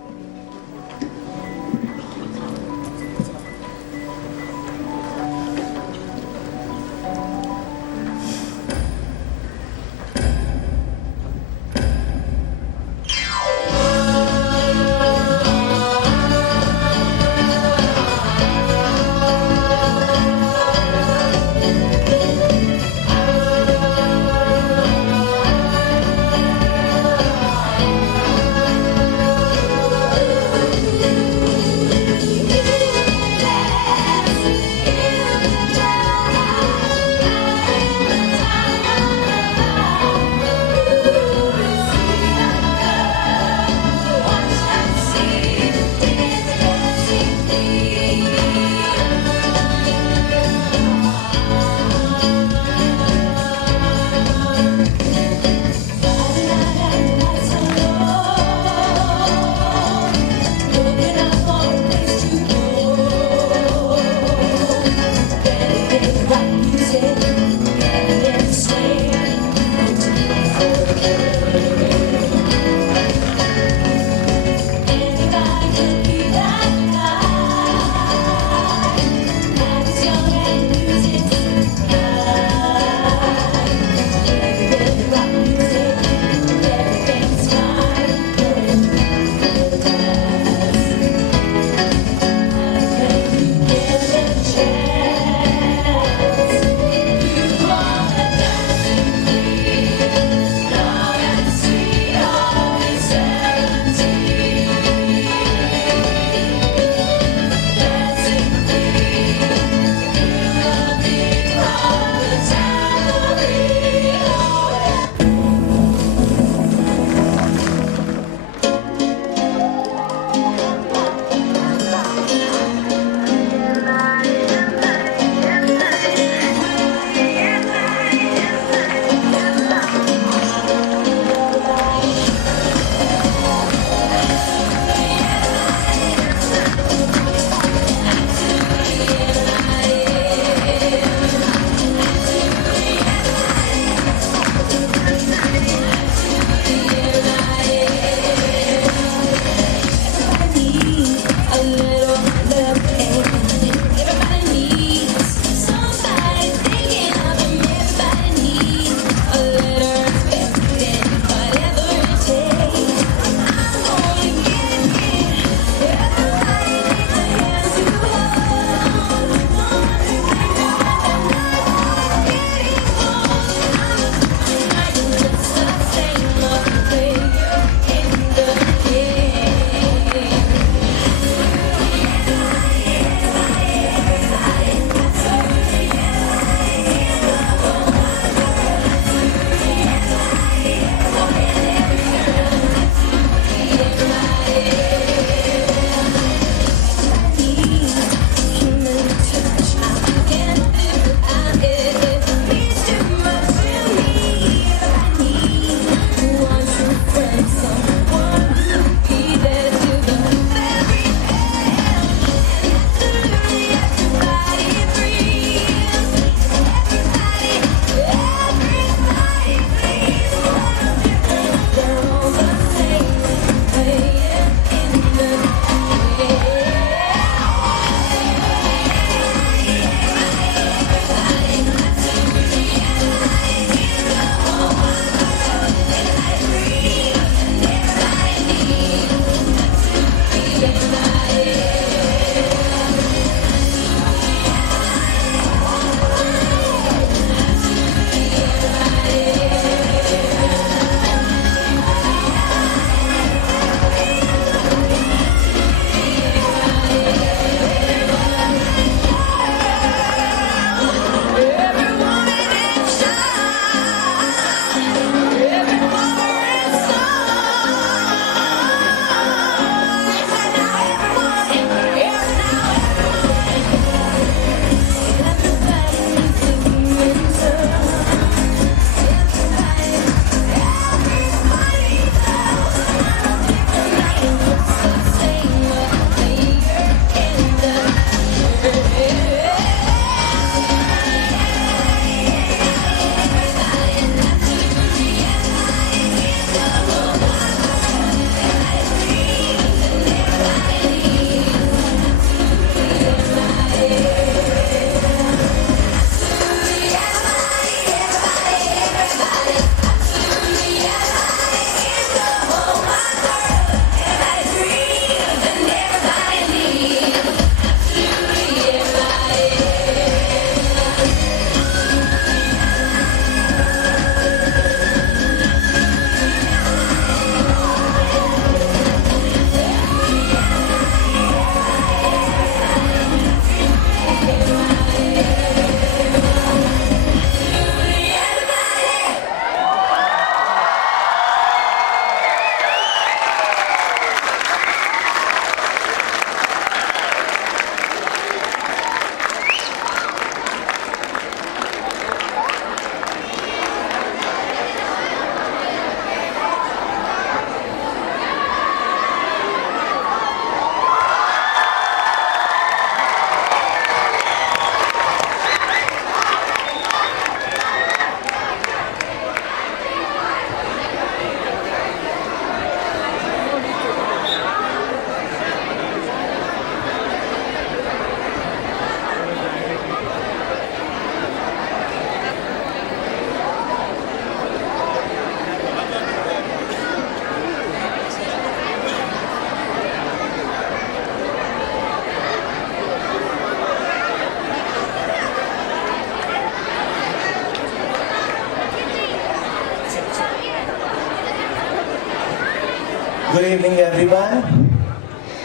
Good evening, everyone.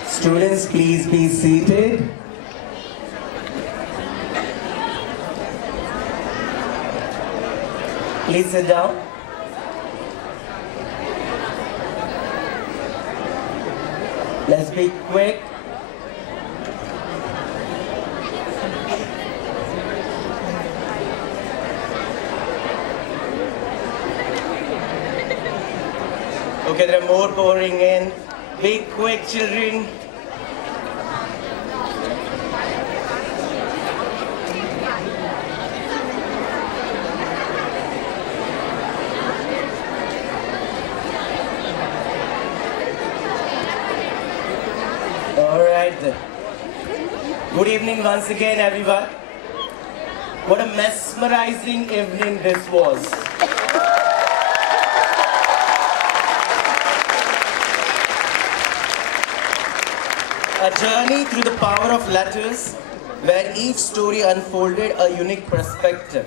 Students, please be seated. Please sit down. Let's be quick. Okay, there are more pouring in. Be quick, children. All right then. Good evening once again, everyone. What a mesmerizing evening this was. A journey through the power of letters, where each story unfolded a unique perspective,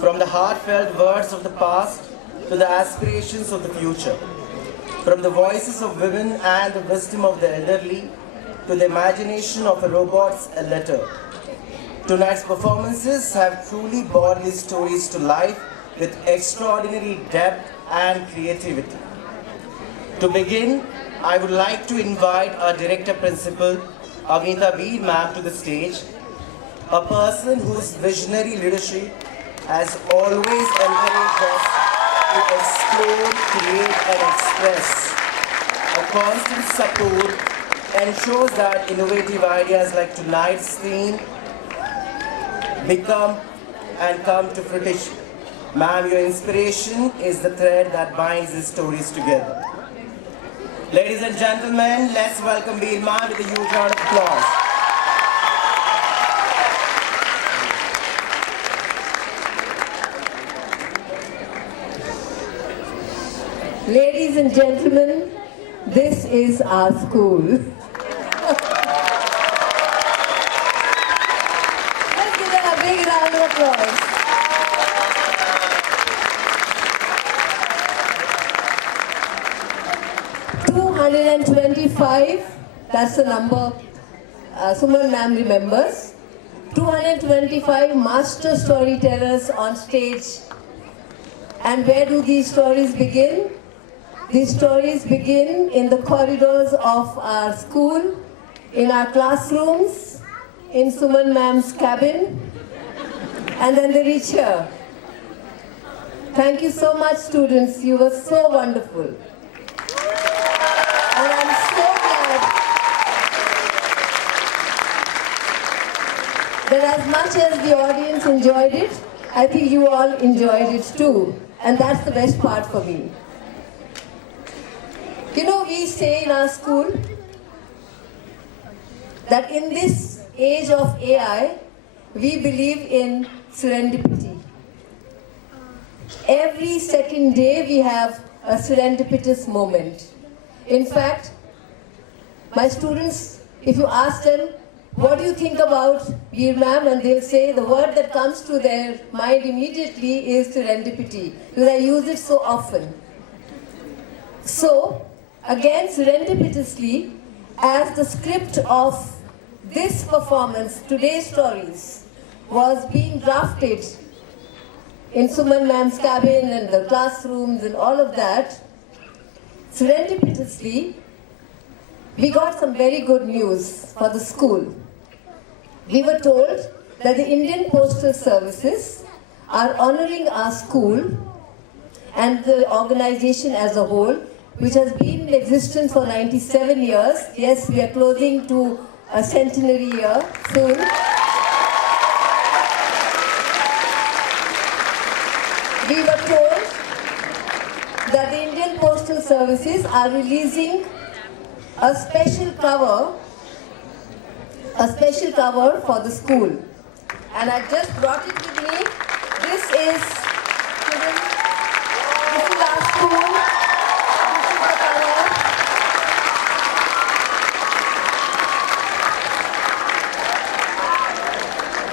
from the heartfelt words of the past to the aspirations of the future, from the voices of women and the wisdom of the elderly to the imagination of a robot's letter. Tonight's performances have truly brought these stories to life with extraordinary depth and creativity. To begin, I would like to invite our Director Principal, Avnita Veer ma'am, to the stage, a person whose visionary leadership has always encouraged us to explore, create and express. A constant support ensures that innovative ideas like tonight's theme become and come to fruition. Ma'am, your inspiration is the thread that binds these stories together. Ladies and gentlemen, let's welcome Veer ma'am with a huge round of applause. Ladies and gentlemen, this is our school. Let's give them a big round of applause. 225, that's the number Suman ma'am remembers. 225 master storytellers on stage. And where do these stories begin? These stories begin in the corridors of our school, in our classrooms, in Suman ma'am's cabin, and then they reach here. Thank you so much, students. You were so wonderful. And I'm so glad that as much as the audience enjoyed it, I think you all enjoyed it too. And that's the best part for me. You know, we say in our school that in this age of AI, we believe in serendipity. Every second day we have a serendipitous moment. In fact, my students, if you ask them, what do you think about Veer ma'am? And they'll say the word that comes to their mind immediately is serendipity, because I use it so often. So, again, serendipitously, as the script of this performance, today's stories, was being drafted in Suman ma'am's cabin and the classrooms and all of that, serendipitously, we got some very good news for the school. We were told that the Indian Postal Services are honoring our school and the organization as a whole, which has been in existence for 97 years. Yes, we are closing to a centenary year soon. We were told that the Indian Postal Services are releasing a special cover for the school. And I just brought it with me. This is our school. This is the cover.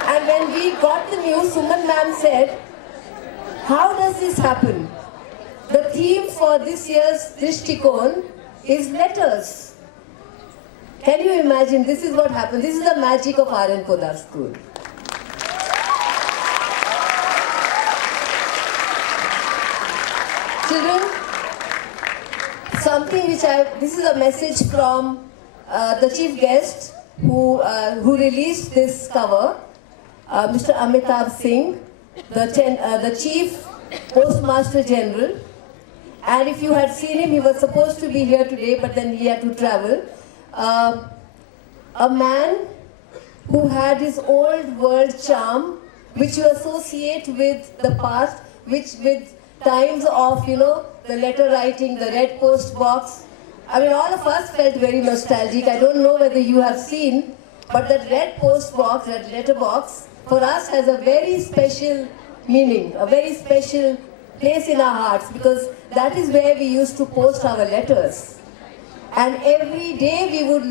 And when we got the news, Suman ma'am said, how does this happen? The theme for this year's Drishtikon is letters. Can you imagine? This is what happens. This is the magic of R.N. Podar School. Children, something which this is a message from the chief guest who released this cover, Mr. Amitabh Singh, the chief postmaster general. And if you had seen him, he was supposed to be here today, but then he had to travel. A man who had his old world charm, which you associate with the past, with times of, the letter writing, the red post box. I mean, all of us felt very nostalgic. I don't know whether you have seen, but that red post box, that letter box, for us has a very special meaning, a very special place in our hearts, because that is where we used to post our letters. And every day we would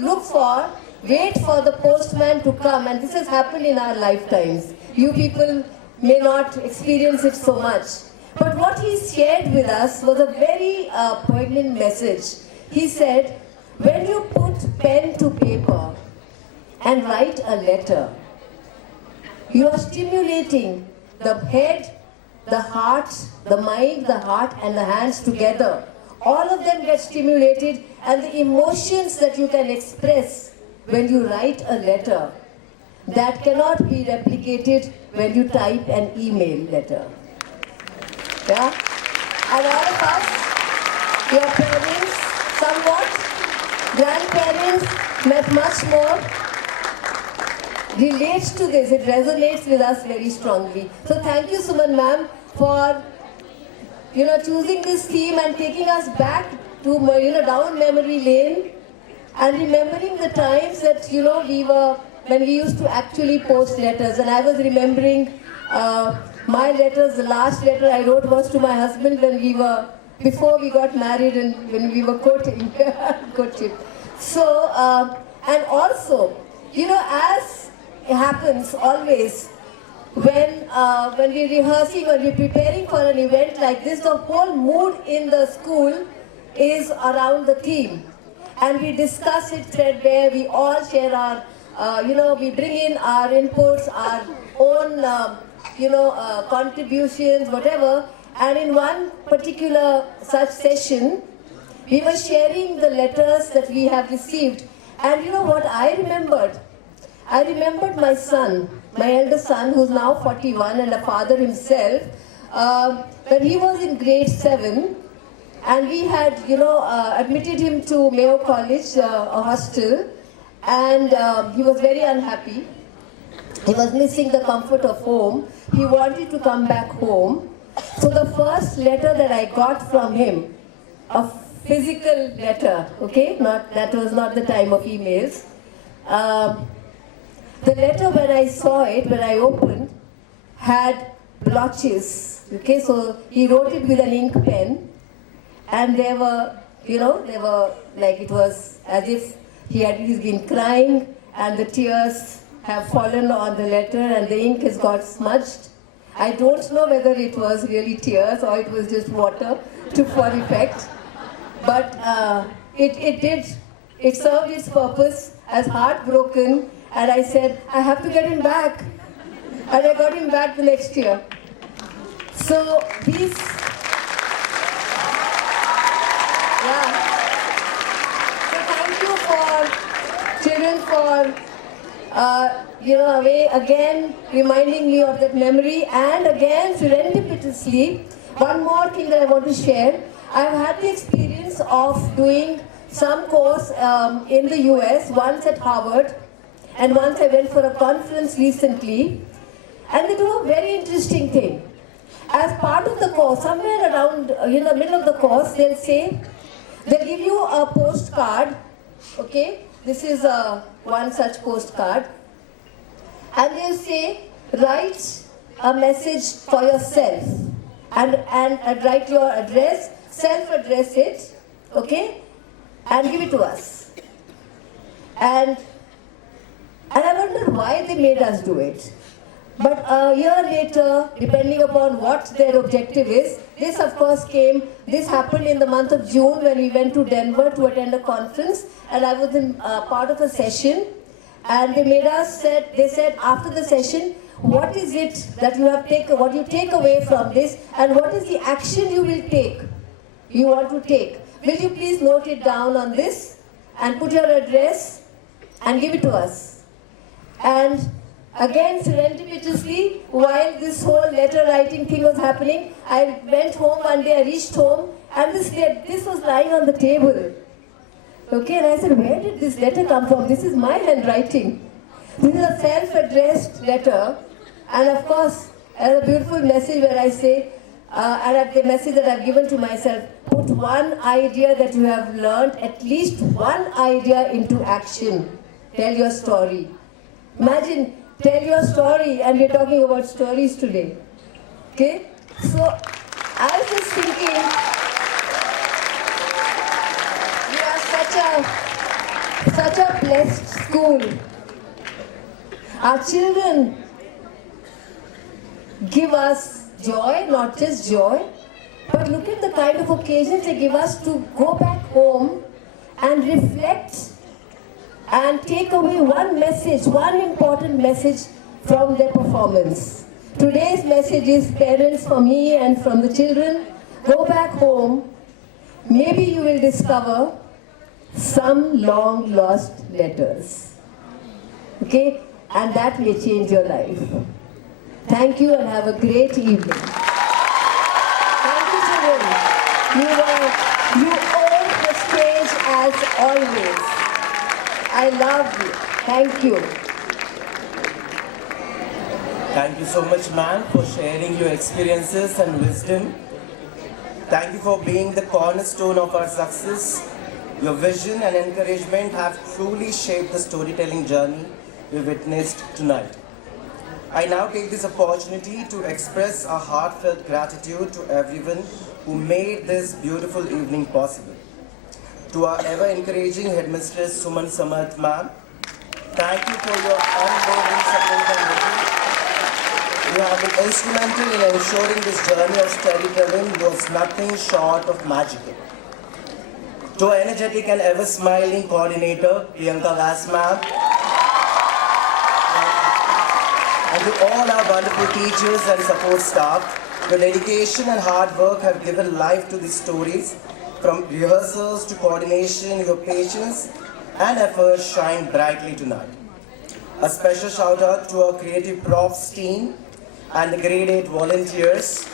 wait for the postman to come, and this has happened in our lifetimes. You people may not experience it so much. But what he shared with us was a very poignant message. He said, when you put pen to paper and write a letter, you are stimulating the head, the heart, the mind, the heart and the hands together. All of them get stimulated, and the emotions that you can express when you write a letter, that cannot be replicated when you type an email letter. Yeah? And all of us, your parents, somewhat, grandparents, met much more, relates to this. It resonates with us very strongly. So thank you, Suman ma'am, for choosing this theme and taking us back to down memory lane and remembering the times that when we used to actually post letters. And I was remembering my letters. The last letter I wrote was to my husband before we got married and when we were courting. So and also, as it happens always, when we're rehearsing or we're preparing for an event like this, the whole mood in the school is around the theme. And we discuss it threadbare, we all share our, we bring in our inputs, our own, contributions, whatever. And in one particular such session, we were sharing the letters that we have received. And you know what I remembered? I remembered my son, my eldest son, who's now 41 and a father himself, when he was in grade 7, and we had, admitted him to Mayo College, a hostel, and he was very unhappy. He was missing the comfort of home. He wanted to come back home. So the first letter that I got from him, a physical letter, okay, that was not the time of emails. The letter, when I saw it, when I opened, had blotches, okay, so he wrote it with an ink pen, and they were like, it was as if he's been crying, and the tears have fallen on the letter, and the ink has got smudged. I don't know whether it was really tears or it was just water for effect, but it served its purpose. As heartbroken, and I said, I have to get him back. And I got him back the next year. So these, So thank you for children for, again reminding me of that memory, and again serendipitously, one more thing that I want to share. I've had the experience of doing some course in the US, once at Harvard, and once I went for a conference recently, and they do a very interesting thing. As part of the course, somewhere around the middle of the course, they'll give you a postcard, okay? This is one such postcard, and they'll say, write a message for yourself, and write your address, self-address it, okay? And give it to us. And I wonder why they made us do it. But a year later, depending upon what their objective is, this of course this happened in the month of June when we went to Denver to attend a conference, and I was in part of a session, and they said after the session, what is it that what you take away from this, and what is the action you want to take? Will you please note it down on this, and put your address, and give it to us. And again, serendipitously, while this whole letter writing thing was happening, I went home one day, I reached home, and this was lying on the table. Okay, and I said, where did this letter come from? This is my handwriting. This is a self-addressed letter, and of course, a beautiful message where I say, and the message that I've given to myself, put one idea that you have learned, at least one idea into action. Tell your story. Imagine, tell your story, and we're talking about stories today. Okay? So, I was just thinking, we are such a blessed school. Our children give us joy, not just joy, but look at the kind of occasions they give us to go back home and reflect and take away one message, one important message from their performance. Today's message is, parents, for me and from the children, go back home. Maybe you will discover some long lost letters. Okay? And that may change your life. Thank you and have a great evening. Thank you, children. You own the stage as always. I love you. Thank you. Thank you so much, ma'am, for sharing your experiences and wisdom. Thank you for being the cornerstone of our success. Your vision and encouragement have truly shaped the storytelling journey we witnessed tonight. I now take this opportunity to express our heartfelt gratitude to everyone who made this beautiful evening possible. To our ever-encouraging headmistress Suman Samarth ma'am, thank you for your unwavering support and vision. You have been instrumental in ensuring this journey of storytelling was nothing short of magical. To our energetic and ever-smiling coordinator, Priyanka Vas ma'am, and to all our wonderful teachers and support staff, your dedication and hard work have given life to these stories. From rehearsals to coordination, your patience and efforts shine brightly tonight. A special shout out to our creative props team and the grade 8 volunteers.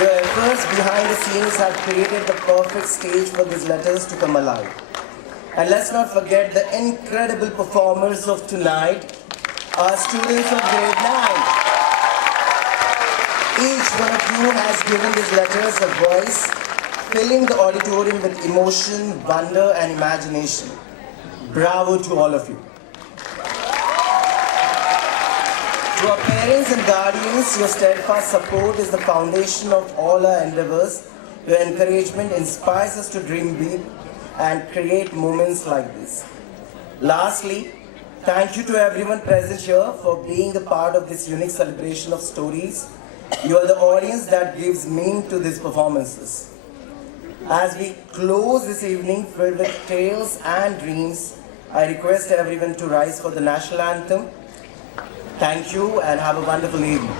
Your efforts behind the scenes have created the perfect stage for these letters to come alive. And let's not forget the incredible performers of tonight, our students of grade 9. Each one of you has given these letters a voice, filling the auditorium with emotion, wonder, and imagination. Bravo to all of you. To our parents and guardians, your steadfast support is the foundation of all our endeavors. Your encouragement inspires us to dream big and create moments like this. Lastly, thank you to everyone present here for being a part of this unique celebration of stories. You are the audience that gives meaning to these performances. As we close this evening filled with tales and dreams, I request everyone to rise for the national anthem. Thank you and have a wonderful evening.